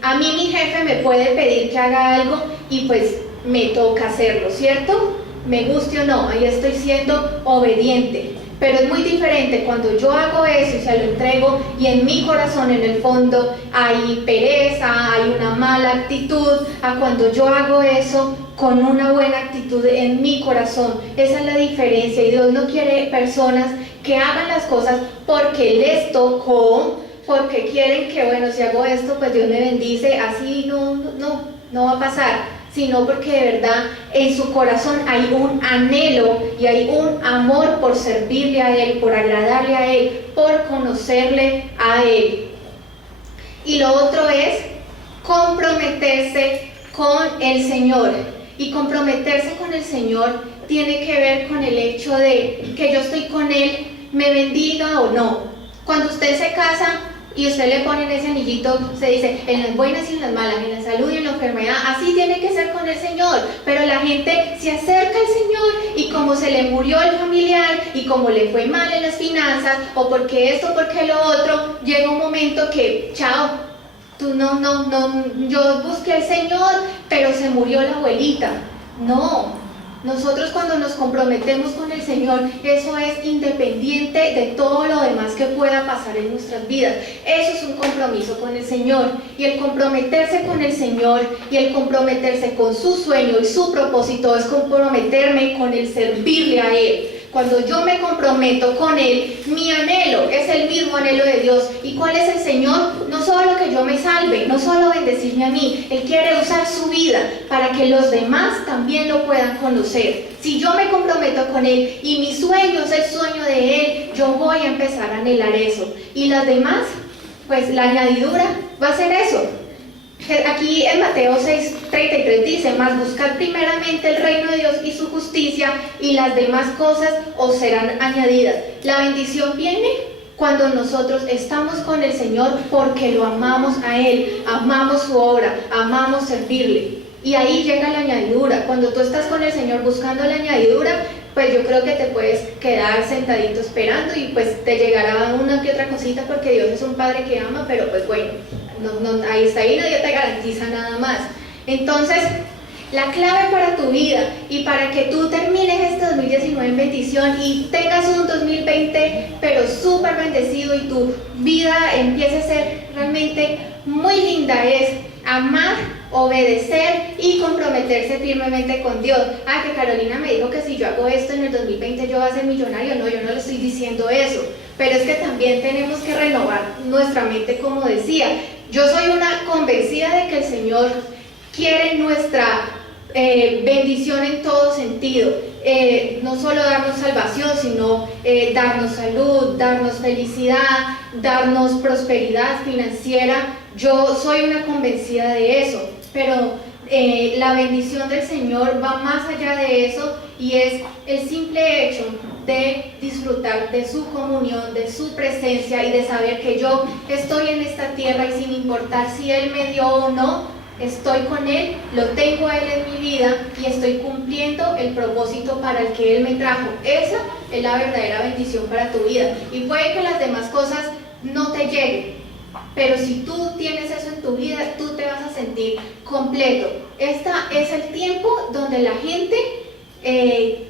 A mí mi jefe me puede pedir que haga algo y pues me toca hacerlo, ¿cierto? Me guste o no, ahí estoy siendo obediente. Pero es muy diferente cuando yo hago eso y se lo entrego y en mi corazón, en el fondo, hay pereza, hay una mala actitud, a cuando yo hago eso con una buena actitud en mi corazón. Esa es la diferencia, y Dios no quiere personas que hagan las cosas porque les tocó, porque quieren que, bueno, si hago esto, pues Dios me bendice, así no va a pasar, sino porque de verdad en su corazón hay un anhelo y hay un amor por servirle a Él, por agradarle a Él, por conocerle a Él. Y lo otro es comprometerse con el Señor. Y comprometerse con el Señor tiene que ver con el hecho de que yo estoy con Él, me bendiga o no. Cuando usted se casa y usted le pone en ese anillito, se dice, en las buenas y en las malas, en la salud y en la enfermedad, así tiene que ser con el Señor. Pero la gente se acerca al Señor y como se le murió el familiar y como le fue mal en las finanzas, o porque esto, porque lo otro, llega un momento que, chao, tú yo busqué al Señor, pero se murió la abuelita. No. Nosotros cuando nos comprometemos con el Señor, eso es independiente de todo lo demás que pueda pasar en nuestras vidas. Eso es un compromiso con el Señor. Y el comprometerse con el Señor y el comprometerse con su sueño y su propósito es comprometerme con el servirle a Él. Cuando yo me comprometo con Él, mi anhelo es el mismo anhelo de Dios. ¿Y cuál es el Señor? No solo que yo me salve, no solo bendecirme a mí. Él quiere usar su vida para que los demás también lo puedan conocer. Si yo me comprometo con Él y mi sueño es el sueño de Él, yo voy a empezar a anhelar eso. Y las demás, pues la añadidura va a ser eso. Aquí en Mateo 6:33 dice, mas buscad primeramente el reino de Dios y su justicia, y las demás cosas os serán añadidas. La bendición viene cuando nosotros estamos con el Señor porque lo amamos a Él, amamos su obra, amamos servirle. Y ahí llega la añadidura. Cuando tú estás con el Señor buscando la añadidura, pues yo creo que te puedes quedar sentadito esperando y pues te llegará una que otra cosita porque Dios es un Padre que ama, pero pues bueno, ahí está, ahí nadie te garantiza nada más. Entonces, La clave para tu vida y para que tú termines este 2019 en bendición y tengas un 2020 pero súper bendecido y tu vida empiece a ser realmente muy linda es amar, obedecer y comprometerse firmemente con Dios. Que Carolina me dijo que si yo hago esto en el 2020 yo voy a ser millonario. No, yo no le estoy diciendo eso, pero es que también tenemos que renovar nuestra mente, como decía. Yo soy una convencida de que el Señor quiere nuestra bendición en todo sentido, no solo darnos salvación, sino darnos salud, darnos felicidad, darnos prosperidad financiera. Yo soy una convencida de eso, pero la bendición del Señor va más allá de eso y es el simple hecho de disfrutar de su comunión, de su presencia y de saber que yo estoy en esta tierra y sin importar si Él me dio o no, estoy con Él, lo tengo a Él en mi vida y estoy cumpliendo el propósito para el que Él me trajo. Esa es la verdadera bendición para tu vida. Y puede que las demás cosas no te lleguen, pero si tú tienes eso en tu vida, tú te vas a sentir completo. Este es el tiempo donde la gente,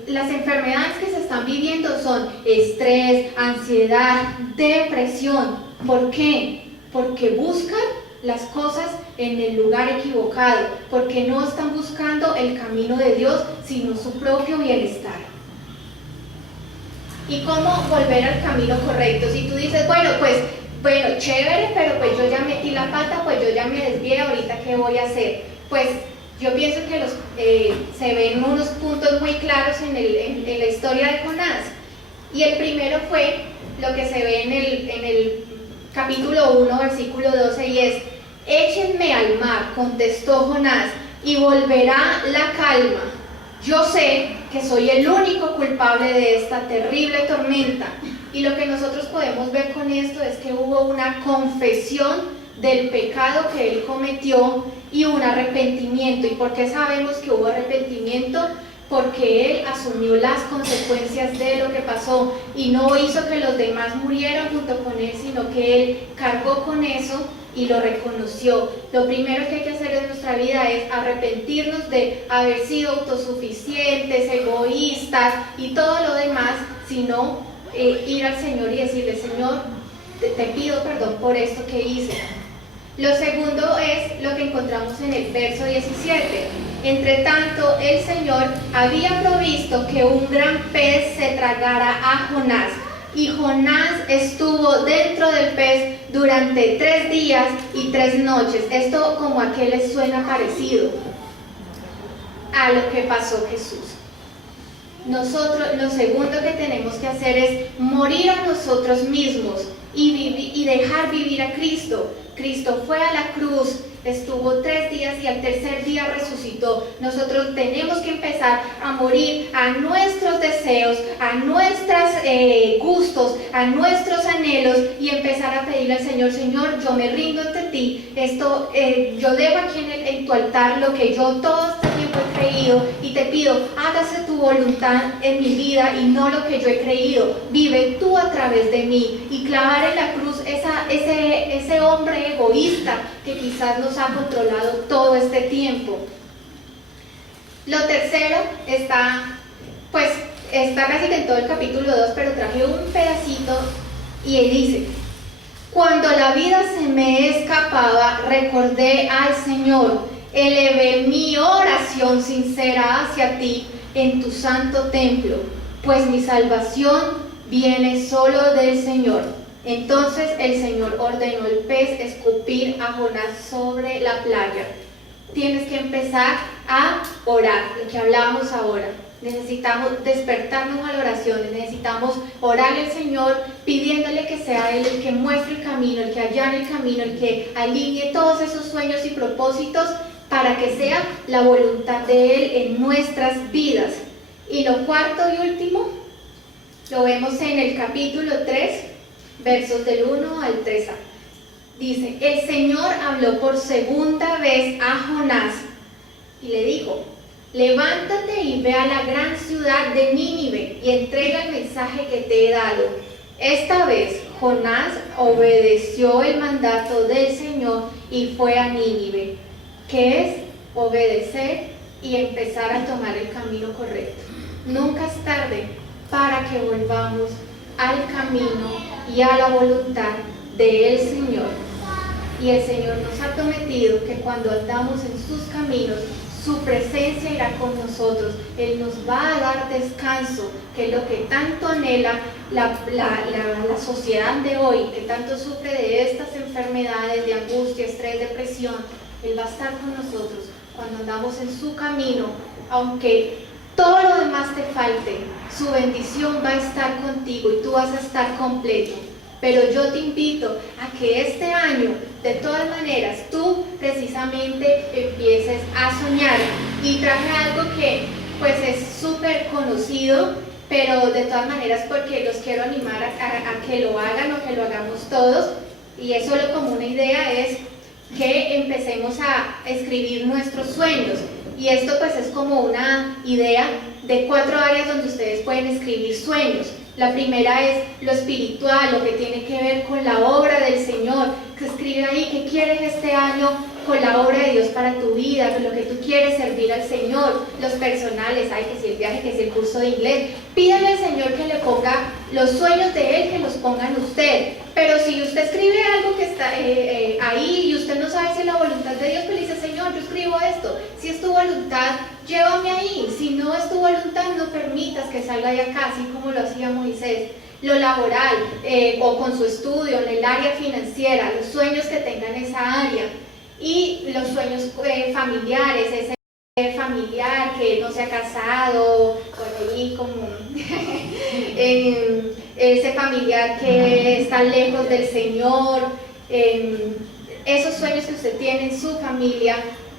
las enfermedades que se están viviendo son estrés, ansiedad, depresión. ¿Por qué? Porque buscan las cosas en el lugar equivocado, porque no están buscando el camino de Dios, sino su propio bienestar. ¿Y cómo volver al camino correcto? Si tú dices, bueno, chévere, pero pues yo ya metí la pata, pues yo ya me desvié, ahorita ¿qué voy a hacer? Pues yo pienso que se ven unos puntos muy claros en la historia de Jonás. Y el primero fue lo que se ve en el capítulo 1, versículo 12, y es: échenme al mar, contestó Jonás, y volverá la calma. Yo sé que soy el único culpable de esta terrible tormenta. Y lo que nosotros podemos ver con esto es que hubo una confesión del pecado que él cometió y un arrepentimiento. ¿Y por qué sabemos que hubo arrepentimiento? Porque él asumió las consecuencias de lo que pasó y no hizo que los demás murieran junto con él, sino que él cargó con eso y lo reconoció. Lo primero que hay que hacer en nuestra vida es arrepentirnos de haber sido autosuficientes, egoístas y todo lo demás, sino ir al Señor y decirle: Señor, te pido perdón por esto que hice. Lo segundo es lo que encontramos en el verso 17. Entre tanto, el Señor había provisto que un gran pez se tragara a Jonás. Y Jonás estuvo dentro del pez durante 3 días y 3 noches. Esto como a qué les suena parecido a lo que pasó Jesús. Nosotros lo segundo que tenemos que hacer es morir a nosotros mismos y dejar vivir a Cristo. Cristo fue a la cruz, estuvo 3 días y al tercer día resucitó. Nosotros tenemos que empezar a morir a nuestros deseos, a nuestros gustos, a nuestros anhelos y empezar a pedirle al Señor: Señor, yo me rindo ante ti. Yo dejo aquí en tu altar lo que yo todo este tiempo he creído y te pido: hágase tu voluntad en mi vida y no lo que yo he creído. Vive tú a través de mí. Y clavar en la cruz ese hombre egoísta que quizás nos ha controlado todo este tiempo. Lo tercero está casi que en todo el capítulo 2, pero traje un pedacito y él dice: cuando la vida se me escapaba, recordé al Señor, elevé mi oración sincera hacia ti en tu santo templo, pues mi salvación viene solo del Señor. Entonces el Señor ordenó al pez escupir a Jonás sobre la playa. Tienes que empezar a orar, lo que hablamos ahora. Necesitamos despertarnos a la oración, necesitamos orarle al Señor pidiéndole que sea Él el que muestre el camino, el que allane el camino, el que alinee todos esos sueños y propósitos para que sea la voluntad de Él en nuestras vidas. Y lo cuarto y último lo vemos en el capítulo 3, versos del 1 al 3a. Dice: el Señor habló por segunda vez a Jonás y le dijo: levántate y ve a la gran ciudad de Nínive y entrega el mensaje que te he dado. Esta vez Jonás obedeció el mandato del Señor y fue a Nínive. ¿Qué es obedecer y empezar a tomar el camino correcto. Nunca es tarde para que volvamos al camino y a la voluntad del Señor. Y el Señor nos ha prometido que cuando andamos en sus caminos, su presencia irá con nosotros. Él nos va a dar descanso, que es lo que tanto anhela la sociedad de hoy, que tanto sufre de estas enfermedades, de angustia, estrés, depresión. Él va a estar con nosotros cuando andamos en su camino, aunque todo lo demás te falte, su bendición va a estar contigo y tú vas a estar completo. Pero yo te invito a que este año, de todas maneras, tú precisamente empieces a soñar. Y traje algo que pues es súper conocido, pero de todas maneras porque los quiero animar a que lo hagan o que lo hagamos todos. Y es solo como una idea, es que empecemos a escribir nuestros sueños. Y esto pues es como una idea de 4 áreas donde ustedes pueden escribir sueños. La primera es lo espiritual, lo que tiene que ver con la obra del Señor. Que escribe ahí qué quieres este año con la obra de Dios para tu vida, con lo que tú quieres servir al Señor. Los personales, hay que si el viaje, que si el curso de inglés. Pídale al Señor que le ponga los sueños de Él, que los ponga en usted. Pero si usted escribe algo que está ahí y usted no sabe si es la voluntad de Dios, pues le dice, Señor, yo escribo esto. Si es tu voluntad, llévame ahí. Si no es tu voluntad, no permitas que salga de acá, así como lo hacía Moisés. Lo laboral, o con su estudio, en el área financiera, los sueños que tengan esa área. Y los sueños familiares, ese familiar que no se ha casado, por ahí como ese familiar que está lejos del Señor, esos sueños que usted tiene en su familia,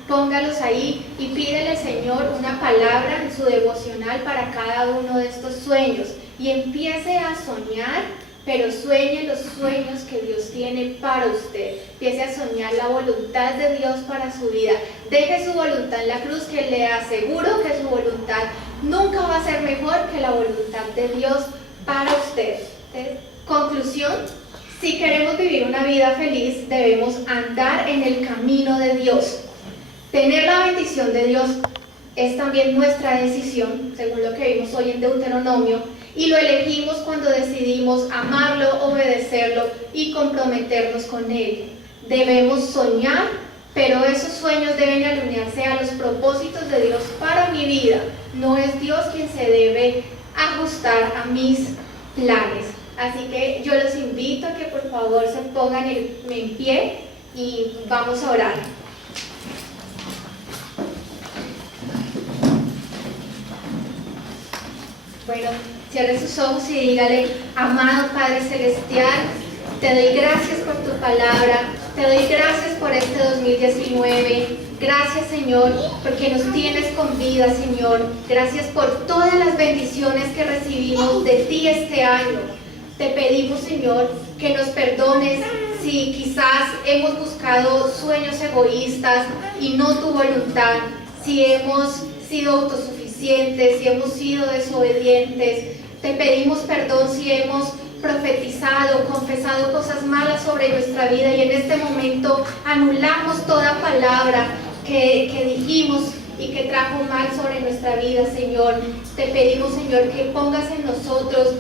póngalos ahí y pídele al Señor una palabra en su devocional para cada uno de estos sueños y empiece a soñar. Pero sueñe los sueños que Dios tiene para usted. Empiece a soñar la voluntad de Dios para su vida. Deje su voluntad en la cruz, que le aseguro que su voluntad nunca va a ser mejor que la voluntad de Dios para usted. Conclusión, si queremos vivir una vida feliz, debemos andar en el camino de Dios. Tener la bendición de Dios es también nuestra decisión, según lo que vimos hoy en Deuteronomio. Y lo elegimos cuando decidimos amarlo, obedecerlo y comprometernos con Él. Debemos soñar, pero esos sueños deben alinearse a los propósitos de Dios para mi vida. No es Dios quien se debe ajustar a mis planes. Así que yo los invito a que por favor se pongan en pie y vamos a orar. Bueno, cierre sus ojos y dígale, amado Padre Celestial, te doy gracias por tu palabra, te doy gracias por este 2019, gracias Señor, porque nos tienes con vida Señor, gracias por todas las bendiciones que recibimos de ti este año. Te pedimos Señor que nos perdones si quizás hemos buscado sueños egoístas y no tu voluntad, si hemos sido autosuficientes, si hemos sido desobedientes. Te pedimos perdón si hemos profetizado, confesado cosas malas sobre nuestra vida y en este momento anulamos toda palabra que dijimos y que trajo mal sobre nuestra vida, Señor. Te pedimos, Señor, que pongas en nosotros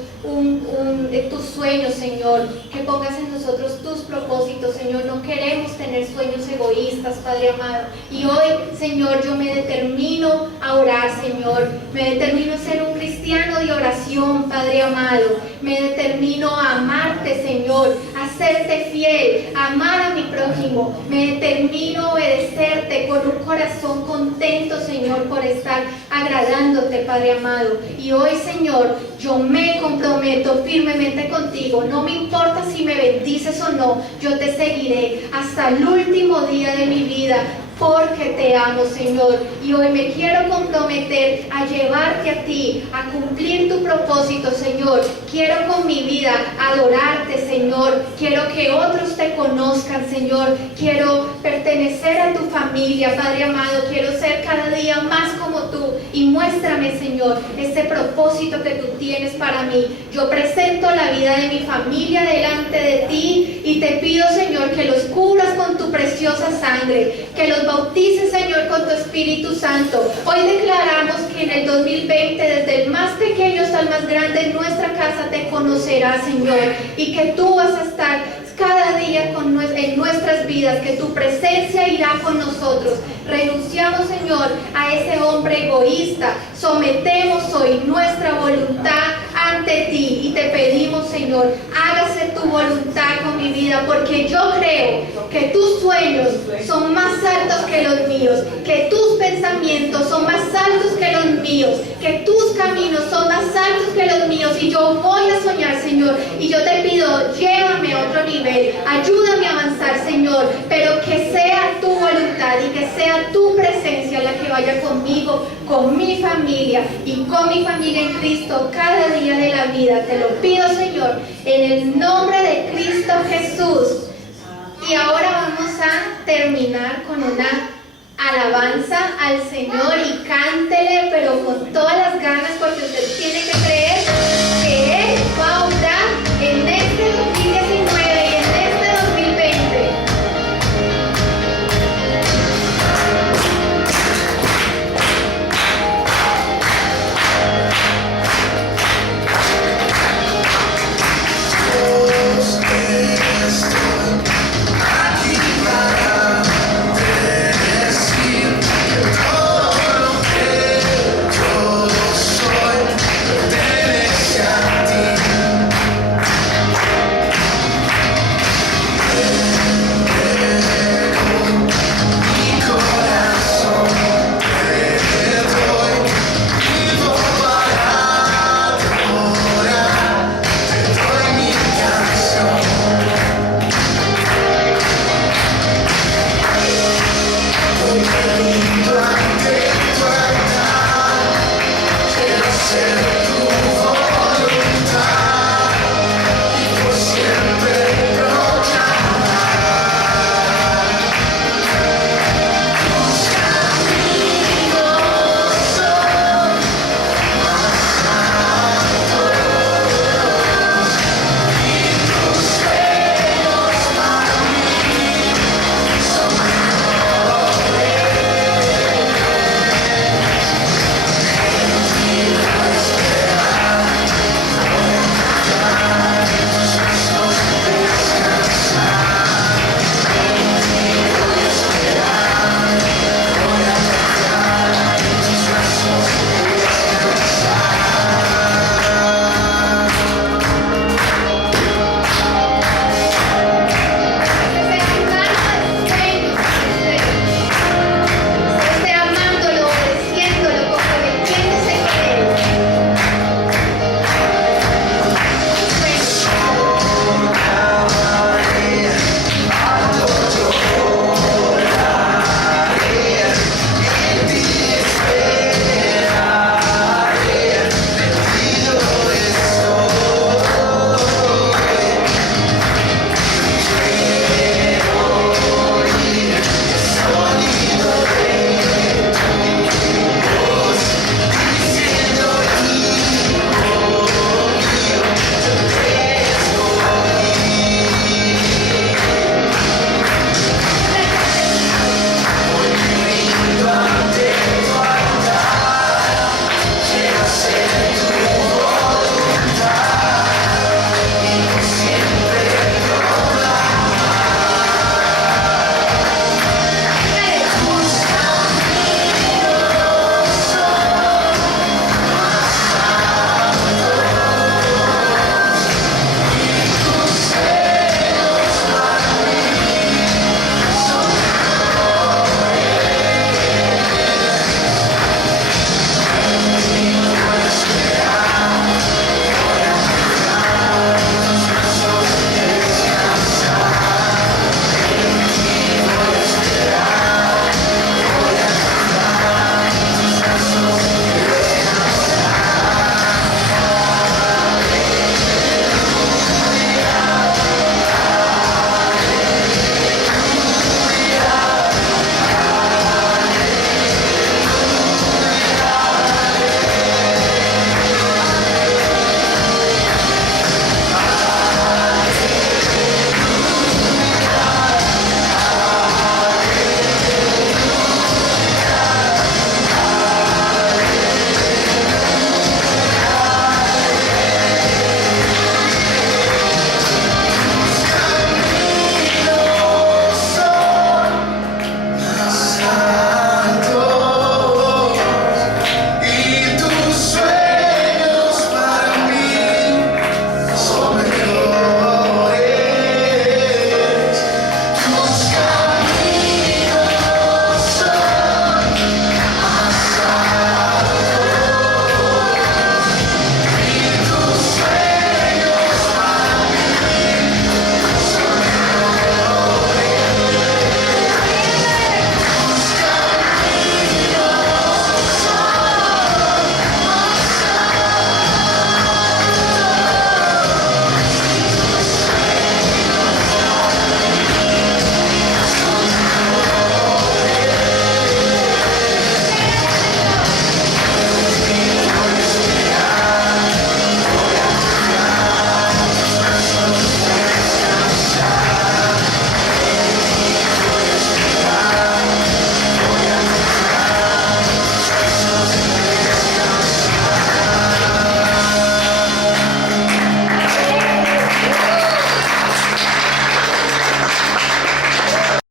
tus sueños, Señor, que pongas en nosotros tus propósitos, Señor. No queremos tener sueños egoístas, Padre amado. Y hoy, Señor, yo me determino a orar, Señor. Me determino a ser un cristiano de oración, Padre amado. Me determino a amarte, Señor, a serte fiel, a amar a mi prójimo. Me determino a obedecerte con un corazón contento, Señor, por estar agradándote, Padre amado. Y hoy, Señor, yo me comprometo firmemente contigo. No me importa si me bendices o no, yo te seguiré hasta el último día de mi vida, porque te amo, Señor. Y hoy me quiero comprometer a llevarte a ti, a cumplir tu propósito, Señor. Quiero con mi vida adorarte, Señor. Quiero que otros te conozcan, Señor. Quiero pertenecer a tu familia, Padre amado. Quiero ser cada día más como tú. y muéstrame, Señor, ese propósito que tú tienes para mí. Yo presento la vida de mi familia delante de ti y te pido, Señor, que los cubras con tu preciosa sangre, que los bautices, Señor, con tu Espíritu Santo. Hoy declaramos que en el 2020, desde el más pequeño hasta el más grande, en nuestra casa te conocerá, Señor, y que tú vas a estar cada día en nuestras vidas, que tu presencia irá con nosotros. Renunciamos, Señor, a ese hombre egoísta. Sometemos hoy nuestra voluntad ante ti y te pedimos, Señor, hágase tu voluntad con mi vida, porque yo creo que tus sueños son más altos que los míos, que tus pensamientos son más altos que los míos, que tus caminos son más altos que los míos, y yo voy a soñar, Señor, y yo te pido, llévame a otro nivel, ayúdame a avanzar, Señor, pero que sea tu voluntad y que sea tu presencia la que vaya conmigo, con mi familia y con mi familia en Cristo cada día de la vida. Te lo pido, Señor, en el nombre de Cristo Jesús. Y ahora vamos a terminar con una alabanza al Señor, y cántele, pero con todas las ganas, porque usted tiene que